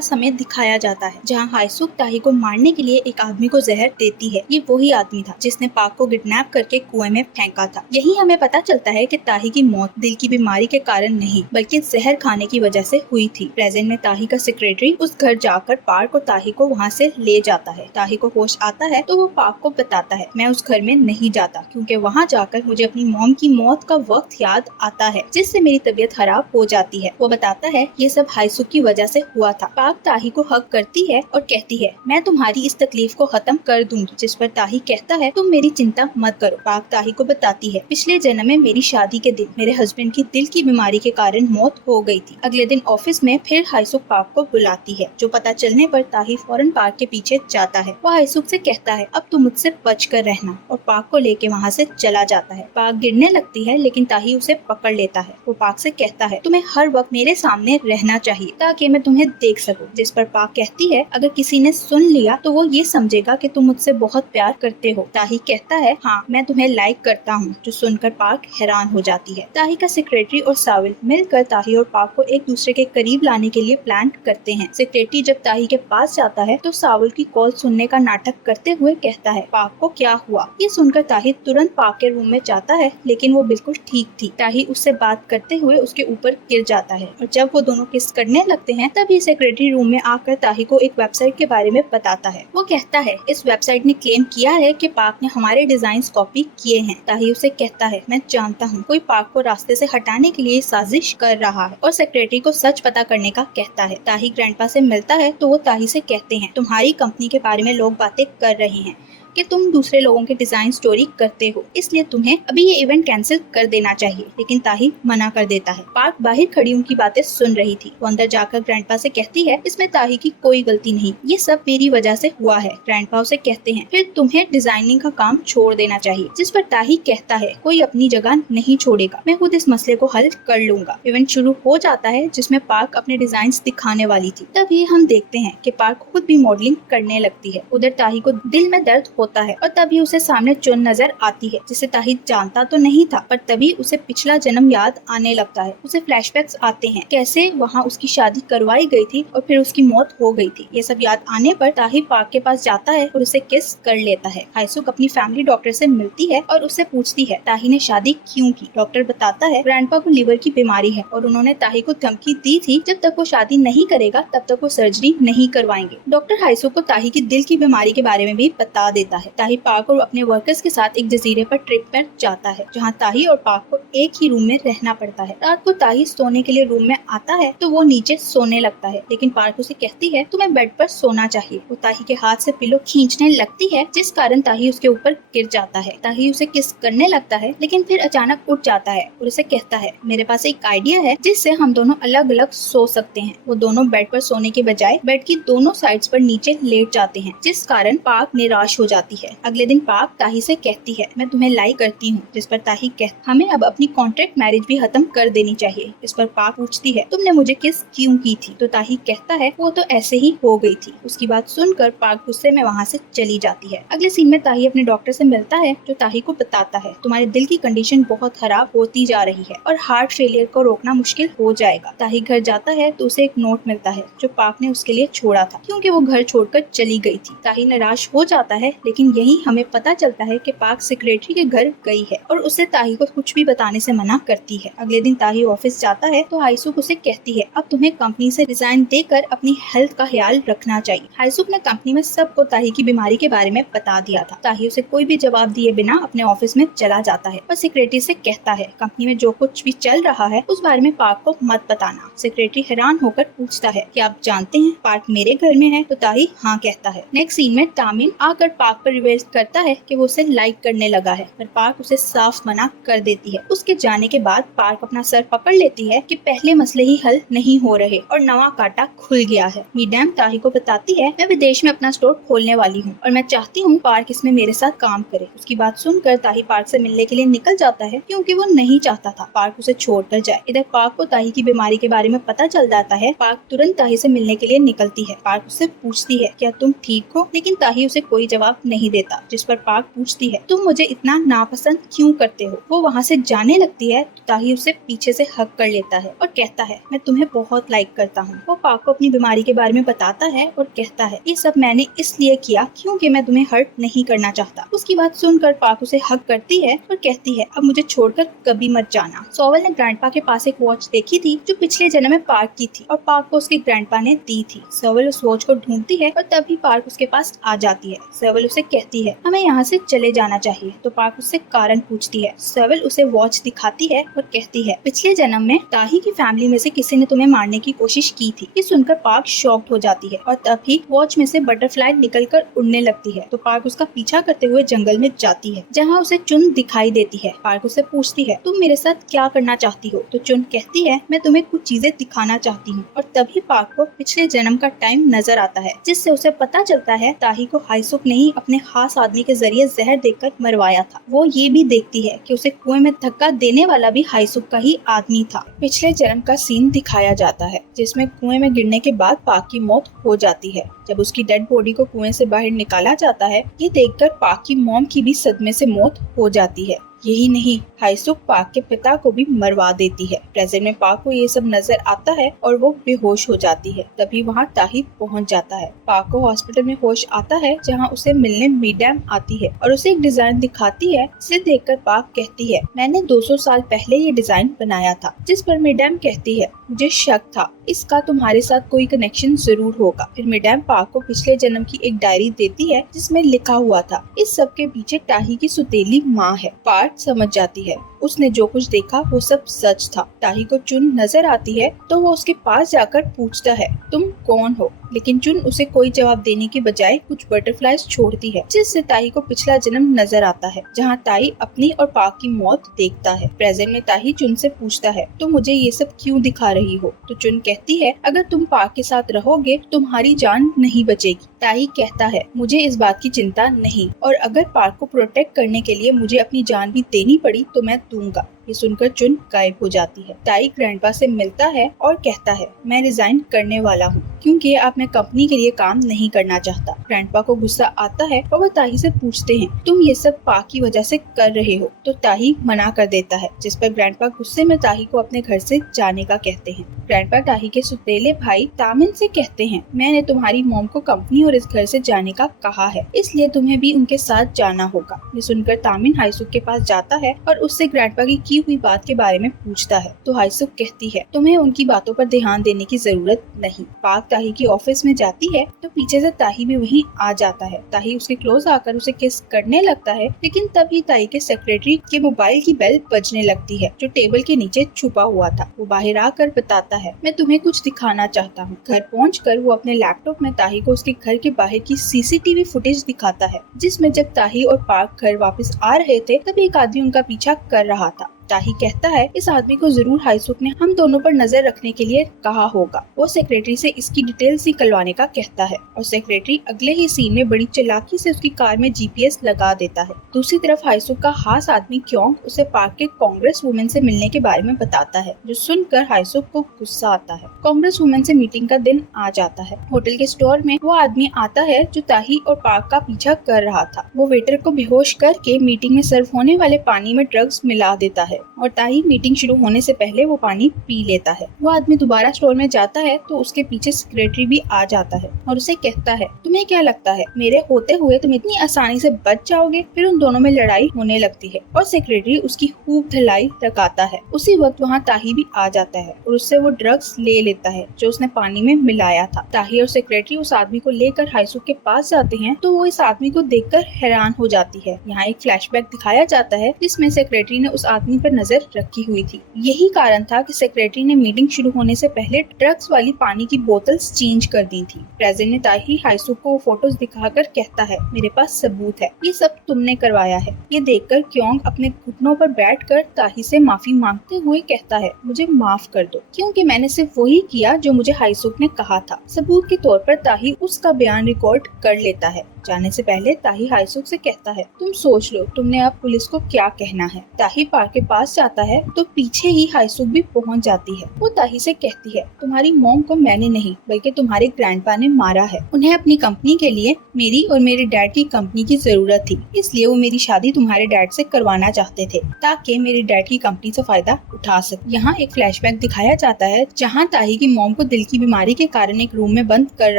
समय दिखाया जाता है जहाँ हाइसुक ताही को मारने के लिए एक आदमी को जहर देती है। ये वही आदमी था जिसने पार्क को किडनैप करके कुएं में फेंका था। यही हमें पता चलता है कि ताही की मौत दिल की बीमारी के कारण नहीं बल्कि जहर खाने की वजह से हुई थी। प्रेजेंट में ताही का सेक्रेटरी उस घर जाकर पार्क और ताही को वहाँ से ले जाता है। ताही को होश आता है तो वो पार्क को बताता है मैं उस घर में नहीं जाता क्योंकि वहाँ जाकर मुझे अपनी मॉम की मौत का वक्त याद आता है, जिससे मेरी तबीयत खराब हो जाती है। वो बताता है ये सब हाइसुक की वजह से हुआ था। पार्क ताही को हक करती है और कहती है मैं तुम्हारी इस तकलीफ को खत्म कर दूंगी, जिस पर ताही कहता है तुम मेरी चिंता मत करो। पार्क ताही को बताती है पिछले जन्म में मेरी शादी के दिन मेरे हस्बैंड की दिल की बीमारी के कारण मौत हो गई थी। अगले दिन ऑफिस में फिर हाइसुक पार्क को बुलाती है, जो पता चलने पर ताही फौरन पार्क के पीछे जाता है। वो हाइसुक से कहता है अब तुम मुझसे बच कर रहना और पार्क को लेके वहाँ से चला जाता है। पार्क गिरने लगती है लेकिन ताही उसे पकड़ लेता है। वो पार्क से कहता है तुम्हें हर वक्त मेरे सामने रहना चाहिए ताकि मैं तुम्हें देख सकूं, जिस पर पार्क कहती है अगर किसी ने सुन लिया तो वो ये समझेगा कि तुम मुझसे बहुत प्यार करते हो। ताही कहता है हाँ मैं तुम्हें लाइक करता हूँ, जो सुनकर पार्क हैरान हो जाती है। ताही का सेक्रेटरी और साविल मिलकर ताही और पार्क को एक दूसरे के करीब लाने के लिए प्लान करते हैं। सेक्रेटरी जब ताही के पास जाता है तो साविल की कॉल सुनने का नाटक करते हुए कहता है पार्क को क्या हुआ। ये सुनकर ताही तुरंत पार्क के रूम में जाता है लेकिन वो बिल्कुल ठीक थी। ताही उससे बात करते हुए उसके ऊपर गिर जाता है और जब वो दोनों किस करने लगते हैं तभी सेक्रेटरी रूम में आकर ताही को एक वेबसाइट के बारे में बताता है। वो कहता है इस वेबसाइट ने क्लेम किया है कि पार्क ने हमारे डिजाइन कॉपी किए हैं। ताही उसे कहता है मैं जानता हूँ कोई पार्क को रास्ते से हटाने के लिए साजिश कर रहा है और सेक्रेटरी को सच पता करने का कहता है। ताही ग्रैंडपा से मिलता है तो वो ताही से कहते हैं तुम्हारी कंपनी के बारे में लोग बातें कर रहे हैं कि तुम दूसरे लोगों के डिजाइन स्टोरी करते हो, इसलिए तुम्हें अभी ये इवेंट कैंसिल कर देना चाहिए। लेकिन ताही मना कर देता है। पार्क बाहर खड़ी उनकी बातें सुन रही थी। वो अंदर जाकर ग्रैंडपा से कहती है इसमें ताही की कोई गलती नहीं, ये सब मेरी वजह से हुआ है। ग्रैंडपा उसे कहते हैं फिर तुम्हें डिजाइनिंग का काम छोड़ देना चाहिए, जिस पर ताही कहता है कोई अपनी जगह नहीं छोड़ेगा, मैं खुद इस मसले को हल कर लूंगा। इवेंट शुरू हो जाता है जिसमें पार्क अपने डिजाइन दिखाने वाली थी। तभी हम देखते हैं कि पार्क खुद भी मॉडलिंग करने लगती है। उधर ताही को दिल में दर्द होता है और तभी उसे सामने चुन नजर आती है, जिसे ताही जानता तो नहीं था, पर तभी उसे पिछला जन्म याद आने लगता है। उसे फ्लैशबैक्स आते हैं कैसे वहाँ उसकी शादी करवाई गई थी और फिर उसकी मौत हो गई थी। ये सब याद आने पर ताही पार्क के पास जाता है और उसे किस कर लेता है। हाइसुक अपनी फैमिली डॉक्टर से मिलती है और उससे पूछती है ताही ने शादी क्यों की। डॉक्टर बताता है ग्रैंडपा को लीवर की बीमारी है और उन्होंने ताही को धमकी दी थी जब तक वो शादी नहीं करेगा तब तक वो सर्जरी नहीं करवाएंगे। डॉक्टर हाइसुक को ताही की दिल की बीमारी के बारे में भी बता देता है। ताही पार्क और अपने वर्कर्स के साथ एक जजीरे पर ट्रिप पर जाता है, जहाँ ताही और पार्क को एक ही रूम में रहना पड़ता है। रात को ताही सोने के लिए रूम में आता है तो वो नीचे सोने लगता है, लेकिन पार्क उसे कहती है तुम्हें बेड पर सोना चाहिए। वो ताही के हाथ से पिलो खींचने लगती है, जिस कारण ताही उसके ऊपर गिर जाता है। ताही उसे किस करने लगता है, लेकिन फिर अचानक उठ जाता है और उसे कहता है मेरे पास एक आइडिया है जिससे हम दोनों अलग अलग सो सकते हैं। वो दोनों बेड पर सोने के बजाय बेड की दोनों साइड्स पर नीचे लेट जाते हैं, जिस कारण पार्क निराश हो जाती है। अगले दिन पार्क ताही से कहती है मैं तुम्हें लाई करती हूँ, जिस पर ताही कहती हमें अब अपनी कॉन्ट्रैक्ट मैरिज भी खत्म कर देनी चाहिए। इस पर पार्क पूछती है तुमने मुझे किस क्यों की थी, तो ताही कहता है वो तो ऐसे ही हो गई थी। उसकी बात सुनकर पार्क गुस्से में वहाँ से चली जाती है। अगले सीन में ताही अपने डॉक्टर से मिलता है, जो ताही को बताता है तुम्हारे दिल की कंडीशन बहुत खराब होती जा रही है और हार्ट फेलियर को रोकना मुश्किल हो जाएगा। ताही घर जाता है तो उसे एक नोट मिलता है जो पार्क ने उसके लिए छोड़ा था, क्योंकि वो घर छोड़कर चली गई थी। ताही निराश हो जाता है, लेकिन यही हमें पता चलता है कि पार्क सेक्रेटरी के घर गई है और उसे ताही को कुछ भी बताने से मना करती है। अगले दिन ताही ऑफिस जाता है तो हाइसुक उसे कहती है अब तुम्हें कंपनी से रिजाइन देकर अपनी हेल्थ का ख्याल रखना चाहिए। हाइसुक ने कंपनी में सबको ताही की बीमारी के बारे में बता दिया था। ताही उसे कोई भी जवाब दिए बिना अपने ऑफिस में चला जाता है और सेक्रेटरी से कहता है कंपनी में जो कुछ भी चल रहा है उस बारे में पार्क को मत बताना। सेक्रेटरी हैरान होकर पूछता है कि आप जानते हैं पार्क मेरे घर में है, तो ताही हाँ कहता है। नेक्स्ट सीन में टामिन आकर पार्क पार्क पर रिवील करता है कि वो उसे लाइक करने लगा है, पर पार्क उसे साफ मना कर देती है। उसके जाने के बाद पार्क अपना सर पकड़ लेती है कि पहले मसले ही हल नहीं हो रहे और नवा कांटा खुल गया है। मीडैम ताही को बताती है, मैं विदेश में अपना स्टोर खोलने वाली हूँ और मैं चाहती हूँ पार्क इसमें मेरे साथ काम करे। उसकी बात सुनकर ताही पार्क से मिलने के लिए निकल जाता है क्योंकि वो नहीं चाहता था पार्क उसे छोड़कर जाए। इधर पार्क को ताही की बीमारी के बारे में पता चल जाता है। पार्क तुरंत ताही से मिलने के लिए निकलती है। पार्क उससे पूछती है, क्या तुम ठीक हो? लेकिन ताही उसे कोई जवाब नहीं देता, जिस पर पार्क पूछती है, तुम मुझे इतना नापसंद क्यों करते हो? वो वहाँ से जाने लगती है तो ताही उसे पीछे से हग कर लेता है और कहता है, मैं तुम्हें बहुत लाइक करता हूँ। वो पार्क को अपनी बीमारी के बारे में बताता है और कहता है, ये सब मैंने इसलिए किया क्योंकि मैं तुम्हें हर्ट नहीं करना चाहता। उसकी बात सुनकर पार्क उसे हग करती है और कहती है, अब मुझे छोड़कर कभी मत जाना। सोवेल ने ग्रैंडपा के पास एक वॉच देखी थी जो पिछले जन्म में पार्क की थी और पार्क को उसके ग्रैंडपा ने दी थी। सोवेल उस वॉच को ढूंढती है और तभी पार्क उसके पास आ जाती है। सोवेल उसे कहती है, हमें यहाँ से चले जाना चाहिए। तो पार्क उससे कारण पूछती है। सोवेल उसे वॉच दिखाती है और कहती है, पिछले जन्म में ताही की फैमिली में से किसी ने तुम्हें मारने की कोशिश की थी। ये सुनकर पार्क शॉक्ड हो जाती है और तभी वॉच में से बटरफ्लाई निकलकर उड़ने लगती है। तो पार्क उसका पीछा करते हुए जंगल में जाती है जहाँ उसे चुन दिखाई देती है। पार्क उसे पूछती है, तुम मेरे साथ क्या करना चाहती हो? तो चुन कहती है, मैं तुम्हें कुछ चीजें दिखाना चाहती हूँ। और तभी पार्क को पिछले जन्म का टाइम नजर आता है, जिससे उसे पता चलता है ताही को हाइसुक ने ही अपने खास आदमी के जरिए जहर देकर मरवाया था। वो ये भी देखती है कि उसे कुएं में धक्का देने वाला भी हाइसुक का ही आदमी था। पिछले जन्म का सीन दिखाया जाता है जिसमें कुएं में गिरने के बाद पार्क की मौत हो जाती है। जब उसकी डेड बॉडी को कुएं से बाहर निकाला जाता है, ये देखकर पार्क की मॉम की भी सदमे से मौत हो जाती है। यही नहीं, हाइसुक पार्क के पिता को भी मरवा देती है। प्रेजेंट में पार्क को ये सब नजर आता है और वो बेहोश हो जाती है। तभी वहाँ ताही पहुँच जाता है। पार्क को हॉस्पिटल में होश आता है जहाँ उसे मिलने मीडैम आती है और उसे एक डिजाइन दिखाती है, जिसे देखकर पार्क कहती है, मैंने 200 साल पहले ये डिजाइन बनाया था। जिस पर मीडैम कहती है, मुझे शक था इसका तुम्हारे साथ कोई कनेक्शन जरूर होगा। फिर मीडैम पार्क को पिछले जन्म की एक डायरी देती है जिसमें लिखा हुआ था, इस सब के पीछे ताही की सुतेली माँ है। पार्क समझ जाती है उसने जो कुछ देखा वो सब सच था। ताही को चुन नजर आती है तो वो उसके पास जाकर पूछता है, तुम कौन हो? लेकिन चुन उसे कोई जवाब देने के बजाय कुछ बटरफ्लाइज छोड़ती है, जिससे ताही को पिछला जन्म नजर आता है जहाँ ताही अपनी और पार्क की मौत देखता है। प्रेजेंट में ताही चुन से पूछता है, तुम मुझे ये सब क्यों दिखा रही हो? तो चुन कहती है, अगर तुम पार्क के साथ रहोगे तुम्हारी जान नहीं बचेगी। ताही कहता है, मुझे इस बात की चिंता नहीं, और अगर पार्क को प्रोटेक्ट करने के लिए मुझे अपनी जान भी देनी पड़ी तो मैं दूंगा। ये सुनकर चुन गायब हो जाती है। ताई ग्रैंडपा से मिलता है और कहता है, मैं रिजाइन करने वाला हूँ क्योंकि अब मैं कंपनी के लिए काम नहीं करना चाहता। ग्रैंडपा को गुस्सा आता है और वह ताही से पूछते हैं, तुम ये सब पार्क की वजह से कर रहे हो? तो ताही मना कर देता है, जिस पर ग्रैंडपा गुस्से में ताही को अपने घर से जाने का कहते हैं। ग्रैंडपा ताही के सुतेले भाई तामिन से कहते हैं, मैंने तुम्हारी मॉम को कंपनी और इस घर से जाने का कहा है, इसलिए तुम्हें भी उनके साथ जाना होगा। ये सुनकर तामिन हाइसुक के पास जाता है और उससे ग्रैंडपा की हुई बात के बारे में पूछता है। तो हाइसुक कहती है, तुम्हें उनकी बातों पर ध्यान देने की जरूरत नहीं। पार्क ताही की ऑफिस में जाती है तो पीछे से ताही भी वहीं आ जाता है। ताही उसके क्लोज आकर उसे किस करने लगता है, लेकिन तभी ताही के सेक्रेटरी के मोबाइल की बेल बजने लगती है जो टेबल के नीचे छुपा हुआ था। वो बाहर आकर बताता है, मैं तुम्हें कुछ दिखाना चाहता हूँ। घर पहुंचकर वो अपने लैपटॉप में ताही को उसके घर के बाहर की सीसीटीवी फुटेज दिखाता है, जिसमें जब ताही और पार्क घर वापस आ रहे थे तब एक आदमी उनका पीछा कर रहा था। ताही कहता है, इस आदमी को जरूर हाइसुक ने हम दोनों पर नजर रखने के लिए कहा होगा। वो सेक्रेटरी से इसकी डिटेल्स निकलवाने का कहता है और सेक्रेटरी अगले ही सीन में बड़ी चालाकी से उसकी कार में जीपीएस लगा देता है। दूसरी तरफ हाइसुक का खास आदमी क्योंग उसे पार्क के कांग्रेस वुमेन से मिलने के बारे में बताता है, जो सुनकर हाइसुक को गुस्सा आता है। कांग्रेस वुमेन से मीटिंग का दिन आ जाता है। होटल के स्टोर में वो आदमी आता है जो ताही और पार्क का पीछा कर रहा था। वो वेटर को बेहोश करके मीटिंग में सर्व होने वाले पानी में ड्रग्स मिला देता है और ताही मीटिंग शुरू होने से पहले वो पानी पी लेता है। वो आदमी दोबारा स्टोर में जाता है तो उसके पीछे सेक्रेटरी भी आ जाता है और उसे कहता है, तुम्हें क्या लगता है मेरे होते हुए तुम इतनी आसानी से बच जाओगे? फिर उन दोनों में लड़ाई होने लगती है और सेक्रेटरी उसकी खूब धलाई लगाता है। उसी वक्त वहाँ ताही भी आ जाता है और उससे वो ड्रग्स ले लेता है जो उसने पानी में मिलाया था। ताही और सेक्रेटरी उस आदमी को लेकर हाइसुक के पास जाते हैं तो वो इस आदमी को देखकर हैरान हो जाती है। यहाँ एक फ्लैशबैक दिखाया जाता है जिसमें सेक्रेटरी ने उस आदमी पर नजर रखी हुई थी। यही कारण था कि सेक्रेटरी ने मीटिंग शुरू होने से पहले ड्रग्स वाली पानी की बोतल्स चेंज कर दी थी। प्रेजेंट में ताही हाईसुक को फोटोज दिखाकर कहता है, मेरे पास सबूत है, ये सब तुमने करवाया है। ये देखकर क्योंग अपने घुटनों पर बैठकर ताही से माफी मांगते हुए कहता है, मुझे माफ कर दो, क्योंकि मैंने सिर्फ वही किया जो मुझे हाईसुक ने कहा था। सबूत के तौर पर ताही उसका बयान रिकॉर्ड कर लेता है। जाने से पहले ताही हाईसुक से कहता है, तुम सोच लो तुमने अब पुलिस को क्या कहना है। ताही पार्क के पास जाता है तो पीछे ही हाईसुक भी पहुंच जाती है। वो ताही से कहती है, तुम्हारी मॉम को मैंने नहीं बल्कि तुम्हारे ग्रैंडपा ने मारा है। उन्हें अपनी कंपनी के लिए मेरी और मेरे डैड की कंपनी की जरूरत थी, इसलिए वो मेरी शादी तुम्हारे डैड से करवाना चाहते थे ताकि मेरे डैड की कंपनी से फायदा उठा सके। यहाँ एक फ्लैशबैक दिखाया जाता है जहाँ ताही की मॉम को दिल की बीमारी के कारण एक रूम में बंद कर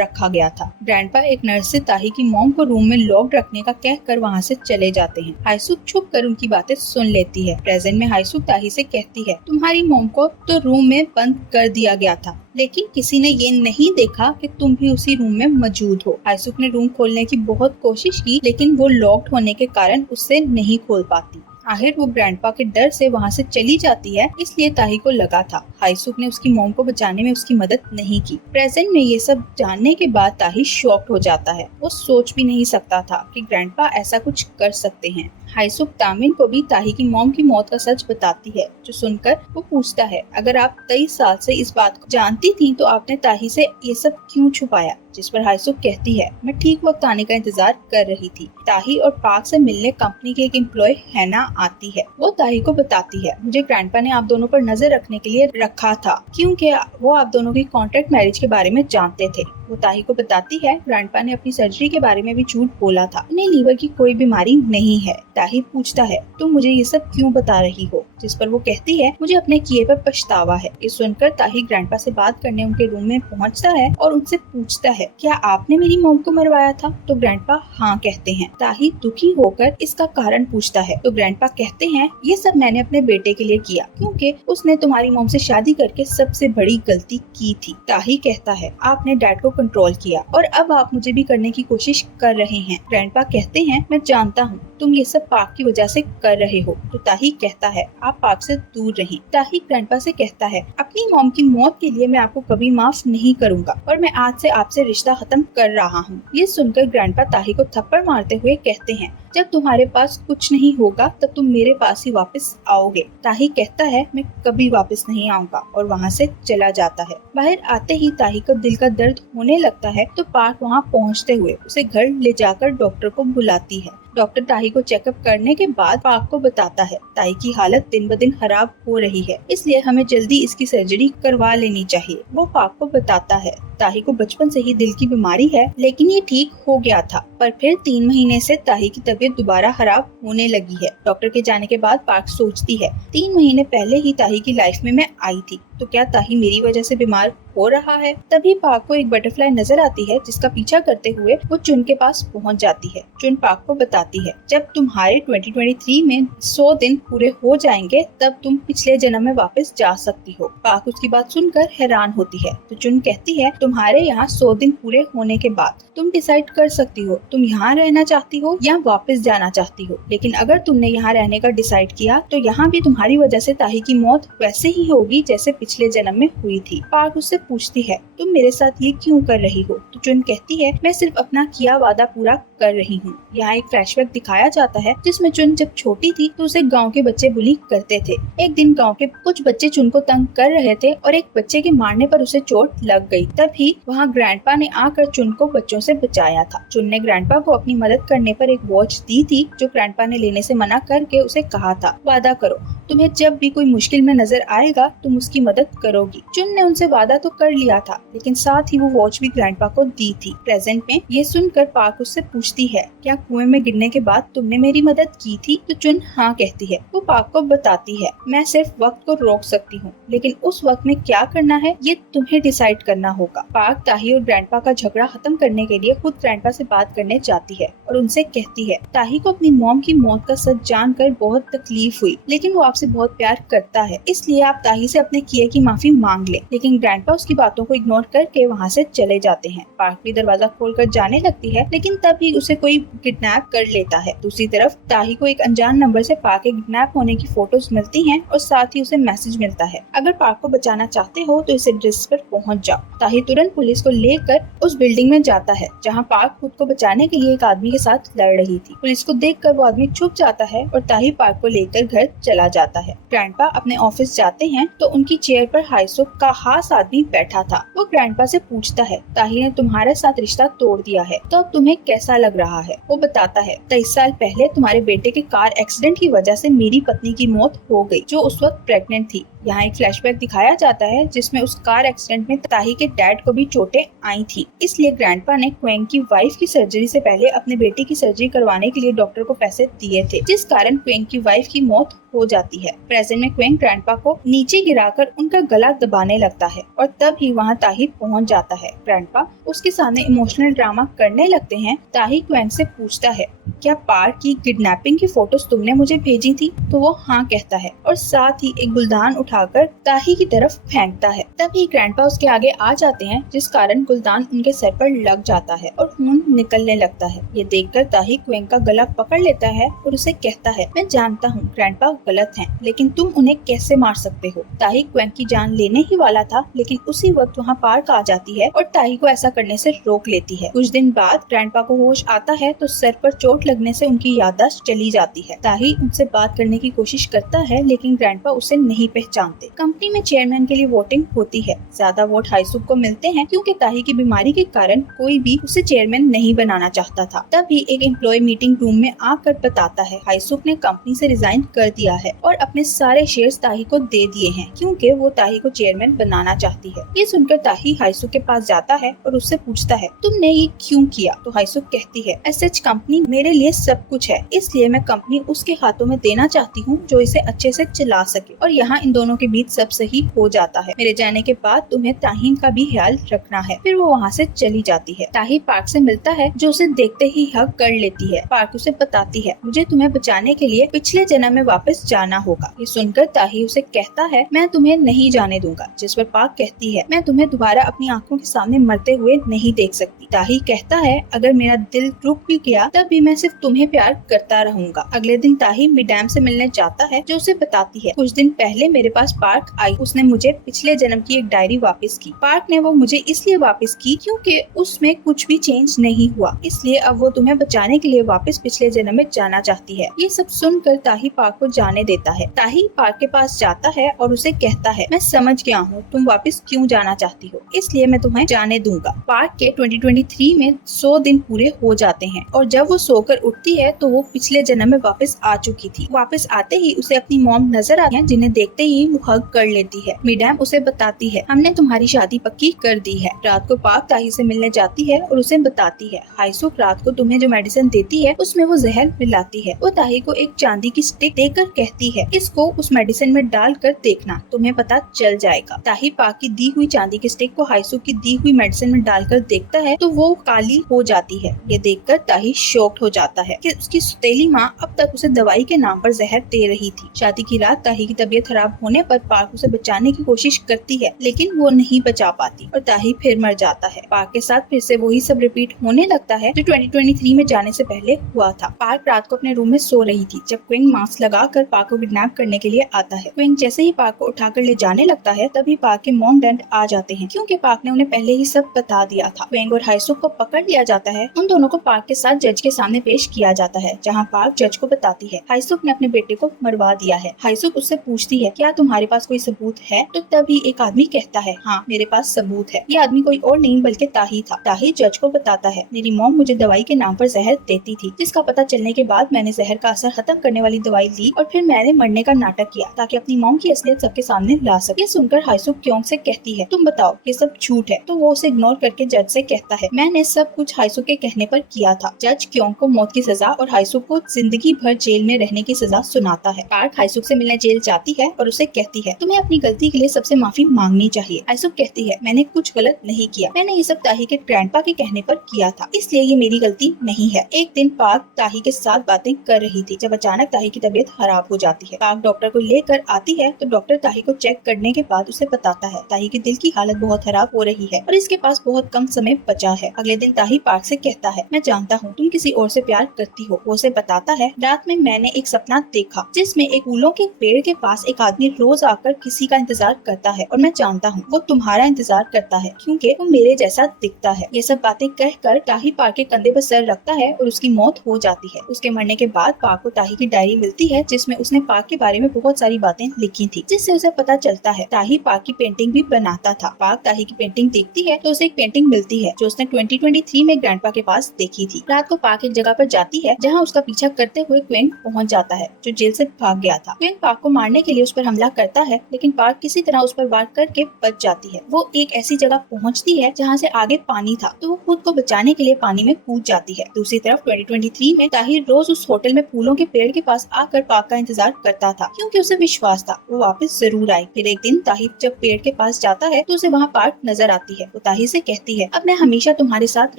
रखा गया था। ग्रैंडपा एक नर्स से ताही की मॉम को रूम में लॉक्ड रखने का कहकर वहाँ से चले जाते हैं। हाईसुक छुप कर उनकी बातें सुन लेती है। प्रेजेंट में हाईसुक ताही से कहती है, तुम्हारी मॉम को तो रूम में बंद कर दिया गया था, लेकिन किसी ने ये नहीं देखा कि तुम भी उसी रूम में मौजूद हो। हाईसुक ने रूम खोलने की बहुत कोशिश की, लेकिन वो लॉक्ड होने के कारण उससे नहीं खोल पाती। आखिर वो ग्रैंडपा के डर से वहाँ से चली जाती है, इसलिए ताही को लगा था हाईसुक ने उसकी मॉम को बचाने में उसकी मदद नहीं की। प्रेजेंट में ये सब जानने के बाद ताही शॉक्ड हो जाता है। वो सोच भी नहीं सकता था कि ग्रैंडपा ऐसा कुछ कर सकते हैं। हाईसुक तामिन को भी ताही की मॉम की मौत का सच बताती है, जो सुनकर वो पूछता है, अगर आप 23 साल से इस बात को जानती थी तो आपने ताही से ये सब क्यों छुपाया। जिस पर हाईसुक कहती है, मैं ठीक वक्त आने का इंतजार कर रही थी। ताही और पार्क से मिलने कंपनी के एक एम्प्लॉय हैना आती है। वो ताही को बताती है, मुझे ग्रैंडपा ने आप दोनों पर नजर रखने के लिए रखा था, क्योंकि वो आप दोनों की कॉन्ट्रैक्ट मैरिज के बारे में जानते थे। वो ताही को बताती है, ग्रैंडपा ने अपनी सर्जरी के बारे में भी झूठ बोला था, उन्हें लीवर की कोई बीमारी नहीं है। ताही पूछता है, तुम मुझे ये सब क्यों बता रही हो। जिस पर वो कहती है, मुझे अपने किए पर पछतावा है। ये सुनकर ताही ग्रैंडपा से बात करने उनके रूम में पहुंचता है और उनसे पूछता है, क्या आपने मेरी मॉम को मरवाया था। तो ग्रैंडपा हाँ कहते हैं। ताही दुखी होकर इसका कारण पूछता है तो ग्रैंडपा कहते हैं, ये सब मैंने अपने बेटे के लिए किया, क्योंकि उसने तुम्हारी मॉम से शादी करके सबसे बड़ी गलती की थी। ताही कहता है, आपने डैड को कंट्रोल किया और अब आप मुझे भी करने की कोशिश कर रहे हैं। ग्रैंडपा कहते हैं, मैं जानता हूँ तुम ये सब पार्क की वजह से कर रहे हो। तो ताही कहता है, आप पार्क से दूर रहें। ताही ग्रैंडपा से कहता है, अपनी मॉम की मौत के लिए मैं आपको कभी माफ नहीं करूंगा और मैं आज से आपसे रिश्ता खत्म कर रहा हूँ। ये सुनकर ग्रैंडपा ताही को थप्पड़ मारते हुए कहते हैं, जब तुम्हारे पास कुछ नहीं होगा तब तुम मेरे पास ही वापस आओगे। ताही कहता है, मैं कभी वापस नहीं आऊंगा और वहाँ से चला जाता है। बाहर आते ही ताही को दिल का दर्द होने लगता है तो पार्क वहाँ पहुँचते हुए उसे घर ले जाकर डॉक्टर को बुलाती है। डॉक्टर ताही को चेकअप करने के बाद पार्क को बताता है, ताही की हालत दिन ब दिन खराब हो रही है, इसलिए हमें जल्दी इसकी सर्जरी करवा लेनी चाहिए। वो पार्क को बताता है, ताही को बचपन से ही दिल की बीमारी है, लेकिन ये ठीक हो गया था, पर फिर 3 महीने से ताही की तबीयत दोबारा खराब होने लगी है। डॉक्टर के जाने के बाद पार्क सोचती है, 3 महीने पहले ही ताही की लाइफ में मैं आई थी, तो क्या ताही मेरी वजह से बीमार हो रहा है। तभी पार्क को एक बटरफ्लाई नजर आती है, जिसका पीछा करते हुए वो चुन के पास पहुंच जाती है। चुन पार्क को बताती है, जब तुम्हारे 2023 में 100 दिन पूरे हो जाएंगे तब तुम पिछले जन्म में वापस जा सकती हो। पार्क उसकी बात सुनकर हैरान होती है तो चुन कहती है, तुम्हारे यहाँ 100 दिन पूरे होने के बाद तुम डिसाइड कर सकती हो तुम यहाँ रहना चाहती हो या वापस जाना चाहती हो, लेकिन अगर तुमने यहाँ रहने का डिसाइड किया तो यहाँ भी तुम्हारी वजह से ताही की मौत वैसे ही होगी जैसे पिछले जन्म में हुई थी। पार्क उससे पूछती है, तुम मेरे साथ ये क्यों कर रही हो। तो चुन कहती है, मैं सिर्फ अपना किया वादा पूरा कर रही हूँ। यहाँ एक फ्लैशबैक दिखाया जाता है जिसमें चुन जब छोटी थी तो उसे गांव के बच्चे बुली करते थे। एक दिन गांव के कुछ बच्चे चुन को तंग कर रहे थे और एक बच्चे के मारने पर उसे चोट लग गई। तभी वहाँ ग्रैंडपा ने आकर चुन को बच्चों से बचाया था। चुन ने ग्रैंडपा को अपनी मदद करने पर एक वॉच दी थी जो ग्रैंडपा ने लेने से मना करके उसे कहा था, वादा करो तुम्हें जब भी कोई मुश्किल में नजर आएगा तुम उसकी मदद करोगी। चुन ने उनसे वादा तो कर लिया था, लेकिन साथ ही वो वॉच भी ग्रैंडपा को दी थी। प्रेजेंट में ये सुनकर पार्क उससे पूछती है, क्या कुएं में गिरने के बाद तुमने मेरी मदद की थी। तो चुन हाँ कहती है। वो पार्क को बताती है, मैं सिर्फ वक्त को रोक सकती हूँ, लेकिन उस वक्त में क्या करना है ये तुम्हें डिसाइड करना होगा। पार्क ताही और ग्रैंडपा का झगड़ा खत्म करने के लिए खुद ग्रैंडपा से बात करने जाती है और उनसे कहती है, ताही को अपनी मॉम की मौत का सच जानकर बहुत तकलीफ हुई, लेकिन वो आपसे बहुत प्यार करता है, इसलिए आप ताही से अपने किए की माफी मांग ले। लेकिन ग्रैंडपा उसकी बातों को इग्नोर करके वहाँ से चले जाते हैं। पार्क भी दरवाजा खोलकर जाने लगती है, लेकिन तभी उसे कोई किडनैप कर लेता है। दूसरी तरफ ताही को एक अनजान नंबर से पार्क के किडनैप होने की फोटोज मिलती हैं और साथ ही उसे मैसेज मिलता है, अगर पार्क को बचाना चाहते हो तो इस एड्रेस पर पहुंच जाओ। ताही तुरंत पुलिस को लेकर उस बिल्डिंग में जाता है जहां पार्क खुद को बचाने के लिए एक आदमी के साथ लड़ रही थी। पुलिस को देखकर वो आदमी छुप जाता है और ताही पार्क को लेकर घर चला जाता है। ग्रैंडपा अपने ऑफिस जाते हैं तो उनकी चेयर पर हाइसुक का खास आदमी बैठा था। वो ग्रैंडपा से पूछता है, ताही ने तुम्हारे साथ रिश्ता तोड़ दिया है तो अब तुम्हें कैसा लग रहा है? वो बताता है, 23 साल पहले तुम्हारे बेटे के कार एक्सीडेंट की वजह से मेरी पत्नी की मौत हो गई, जो उस वक्त प्रेग्नेंट थी। यहाँ एक फ्लैशबैक दिखाया जाता है जिसमें उस कार एक्सीडेंट में ताही के डैड को भी चोटें आई थी। इसलिए ग्रैंडपा ने क्वेंग की वाइफ की सर्जरी से पहले अपने बेटे की सर्जरी करवाने के लिए डॉक्टर को पैसे दिए थे, जिस कारण क्वेंग की वाइफ की मौत हो जाती है। प्रेजेंट में क्वेंग ग्रैंडपा को नीचे गिराकर उनका गला दबाने लगता है और तब ही वहाँ ताही पहुँच जाता है। ग्रैंडपा उसके सामने इमोशनल ड्रामा करने लगते हैं। ताही क्वेंग से पूछता है, क्या पार्क की किडनैपिंग की फोटोज तुमने मुझे भेजी थी? तो वो हाँ कहता है और साथ ही एक गुलदान उठाकर ताही की तरफ फेंकता है। तभी ग्रैंडपा उसके आगे आ जाते हैं, जिस कारण गुलदान उनके सर पर लग जाता है और खून निकलने लगता है। ये देखकर ताही क्वेंग का गला पकड़ लेता है और उसे कहता है, मैं जानता हूँ ग्रैंडपा गलत हैं, लेकिन तुम उन्हें कैसे मार सकते हो? ताही क्वेंग की जान लेने ही वाला था, लेकिन उसी वक्त वहाँ पार्क आ जाती है और ताही को ऐसा करने से रोक लेती है। कुछ दिन बाद ग्रैंडपा को होश आता है तो सर पर चोट लगने से उनकी याददाश्त चली जाती है। ताही उनसे बात करने की कोशिश करता है, लेकिन ग्रैंडपा उसे नहीं पहचानते। कंपनी में चेयरमैन के लिए वोटिंग होती है। ज्यादा वोट हाइसुक को मिलते हैं क्योंकि ताही की बीमारी के कारण कोई भी उसे चेयरमैन नहीं बनाना चाहता था। तभी एक एम्प्लॉय मीटिंग रूम में आकर बताता है, हाइसुक ने कंपनी से रिजाइन कर दिया है और अपने सारे शेयर्स ताही को दे दिए हैं क्योंकि वो ताही को चेयरमैन बनाना चाहती है। ये सुनकर ताही हाइसुक के पास जाता है और उससे पूछता है, तुमने ये क्यों किया? तो हाइसुक कहती है, एसएच कंपनी मेरे लिए सब कुछ है, इसलिए मैं कंपनी उसके हाथों में देना चाहती हूँ जो इसे अच्छे से चला सके। और यहाँ इन दोनों के बीच सब सही हो जाता है। मेरे जाने के बाद तुम्हें ताही का भी ख्याल रखना है। फिर वो वहाँ से चली जाती है। ताही पार्क से मिलता है जो उसे देखते ही हक कर लेती है। पार्क उसे बताती है, मुझे तुम्हें बचाने के लिए पिछले जन्म में वापस जाना होगा। ये सुनकर ताही उसे कहता है, मैं तुम्हें नहीं जाने दूंगा। जिस पर पार्क कहती है, मैं तुम्हें दोबारा अपनी आंखों के सामने मरते हुए नहीं देख सकती। ताही कहता है, अगर मेरा दिल रुक भी गया तब भी मैं सिर्फ तुम्हें प्यार करता रहूंगा। अगले दिन ताही मिडैम से मिलने जाता है जो उसे बताती है, कुछ दिन पहले मेरे पास पार्क आई, उसने मुझे पिछले जन्म की एक डायरी वापस की। पार्क ने वो मुझे इसलिए वापस की क्योंकि उसमें कुछ भी चेंज नहीं हुआ, इसलिए अब वो तुम्हें बचाने के लिए वापस पिछले जन्म में जाना चाहती है। ये सब सुनकर ताही पार्क को जाने देता है। ताही पार्क के पास जाता है और उसे कहता है, मैं समझ गया हूँ तुम वापस क्यों जाना चाहती हो, इसलिए मैं तुम्हें जाने दूंगा। पार्क के 2023 में 100 दिन पूरे हो जाते हैं और जब वो सोकर उठती है तो वो पिछले जन्म में वापस आ चुकी थी। वापस आते ही उसे अपनी मॉम नजर आती है, जिन्हें देखते ही वो हग कर लेती है। मिडैम उसे बताती है, हमने तुम्हारी शादी पक्की कर दी है। रात को पार्क ताही से मिलने जाती है और उसे बताती है, हाइसुक रात को तुम्हें जो मेडिसिन देती है उसमें वो जहर मिलाती है। वो ताही को एक चांदी की स्टिक देकर कहती है, इसको उस मेडिसिन में डाल कर देखना, तुम्हें पता चल जाएगा। ताही पार्क की दी हुई चांदी की स्टिक को हाइसुक की दी हुई मेडिसिन में डालकर देखता है तो वो काली हो जाती है। ये देखकर ताही शॉक्ड हो जाता है कि उसकी सौतेली माँ अब तक उसे दवाई के नाम पर जहर दे रही थी। शादी की रात ताही की तबीयत खराब होने पर पार्क उसे बचाने की कोशिश करती है, लेकिन वो नहीं बचा पाती और ताही फिर मर जाता है। पार्क के साथ फिर से वही सब रिपीट होने लगता है जो 2023 में जाने से पहले हुआ था। पार्क रात को अपने रूम में सो रही थी जब क्विंग मास्क लगाकर पार्क को किडनैप करने के लिए आता है। क्विंग जैसे ही पार्क को उठाकर ले जाने लगता है तभी पार्क के मॉम डैड आ जाते हैं क्योंकि पार्क ने उन्हें पहले ही सब बता दिया था। क्विंग और हाइसुक को पकड़ लिया जाता है। उन दोनों को पार्क के साथ जज के सामने पेश किया जाता है, जहाँ पार्क जज को बताती है, हाइसुक ने अपने बेटे को मरवा दिया है। हाइसुक उससे पूछती है, क्या तुम्हारे पास कोई सबूत है? तो तभी एक आदमी कहता है, हाँ मेरे पास सबूत है। ये आदमी कोई और नहीं बल्कि ताही था। ताही जज को बताता है, मेरी मॉम मुझे दवाई के नाम पर जहर देती थी, जिसका पता चलने के बाद मैंने जहर का असर खत्म करने वाली दवाई ली और फिर मैंने मरने का नाटक किया ताकि अपनी मॉम की असलियत सबके सामने ला सके। ये सुनकर हाइसुक क्योंग से कहती है, तुम बताओ ये सब झूठ है। तो वो उसे इग्नोर करके जज से कहता है, मैंने सब कुछ हाइसुक के कहने पर किया था। जज क्योंग को मौत की सजा और हाइसुक को जिंदगी भर जेल में रहने की सजा सुनाता है। पार्क हाइसुक से मिलने जेल जाती है और उसे कहती है, तुम्हें अपनी गलती के लिए सबसे माफी मांगनी चाहिए। आइसुक कहती है, मैंने कुछ गलत नहीं किया, मैंने ये सब ताही के ग्रैंडपा के कहने पर किया था, इसलिए ये मेरी गलती नहीं है। एक दिन पार्क ताही के साथ बातें कर रही थी जब अचानक ताही की तबीयत खराब हो जाती है। पार्क डॉक्टर को लेकर आती है तो डॉक्टर ताही को चेक करने के बाद उसे बताता है ताही के दिल की हालत बहुत खराब हो रही है और इसके पास बहुत कम समय बचा है। अगले दिन ताही पार्क से कहता है, मैं जानता हूँ तुम किसी और से प्यार करती हो। वो उसे बताता है, रात में मैंने एक सपना देखा जिसमें एक फूलों के पेड़ के पास एक आदमी रोज आकर किसी का इंतजार करता है और मैं जानता हूँ वो तुम्हारा इंतजार करता है क्योंकि वो मेरे जैसा दिखता है। ये सब बातें कहकर ताही पार्क के कंधे पर सर रखता है और उसकी मौत हो जाती है। उसके मरने के बाद पार्क को ताही की डायरी मिलती है जिसमें उसने पार्क के बारे में बहुत सारी बातें लिखी थी, जिससे उसे पता चलता है ताही पार्क की पेंटिंग भी बनाता था। पार्क ताही की पेंटिंग देखती है तो उसे एक पेंटिंग मिलती है जो उसने 2023 में ग्रैंडपा के पास देखी थी। रात को पार्क एक जगह पर जाती है जहाँ उसका पीछा करते हुए क्वेंग पहुँच जाता है जो जेल से भाग गया था। क्वेंग पार्क को मारने के लिए उस पर हमला करता है लेकिन पार्क किसी तरह उस पर वार करके बच जाती है। वो एक ऐसी जगह पहुँचती है जहाँ से आगे पानी था तो वो खुद को बचाने के लिए पानी में कूद जाती है। दूसरी तरफ 2023 में ताही रोज उस होटल में फूलों के पेड़ के पास आकर पार्क का इंतजार करता था क्योंकि उसे विश्वास था वो वापस जरूर आए। फिर एक दिन ताही जब पेड़ के पास जाता है तो उसे वहाँ पार्क नजर आती है। वो ताही से कहती है, अब मैं हमेशा तुम्हारे साथ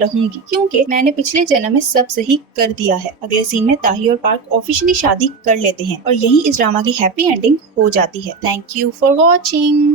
रहूंगी क्योंकि मैंने पिछले जन्म में सब सही कर दिया है। अगले सीन में ताही और पार्क ऑफिशियली शादी कर लेते हैं और यही इस ड्रामा की हैप्पी एंडिंग हो जाती है। Thank you for watching.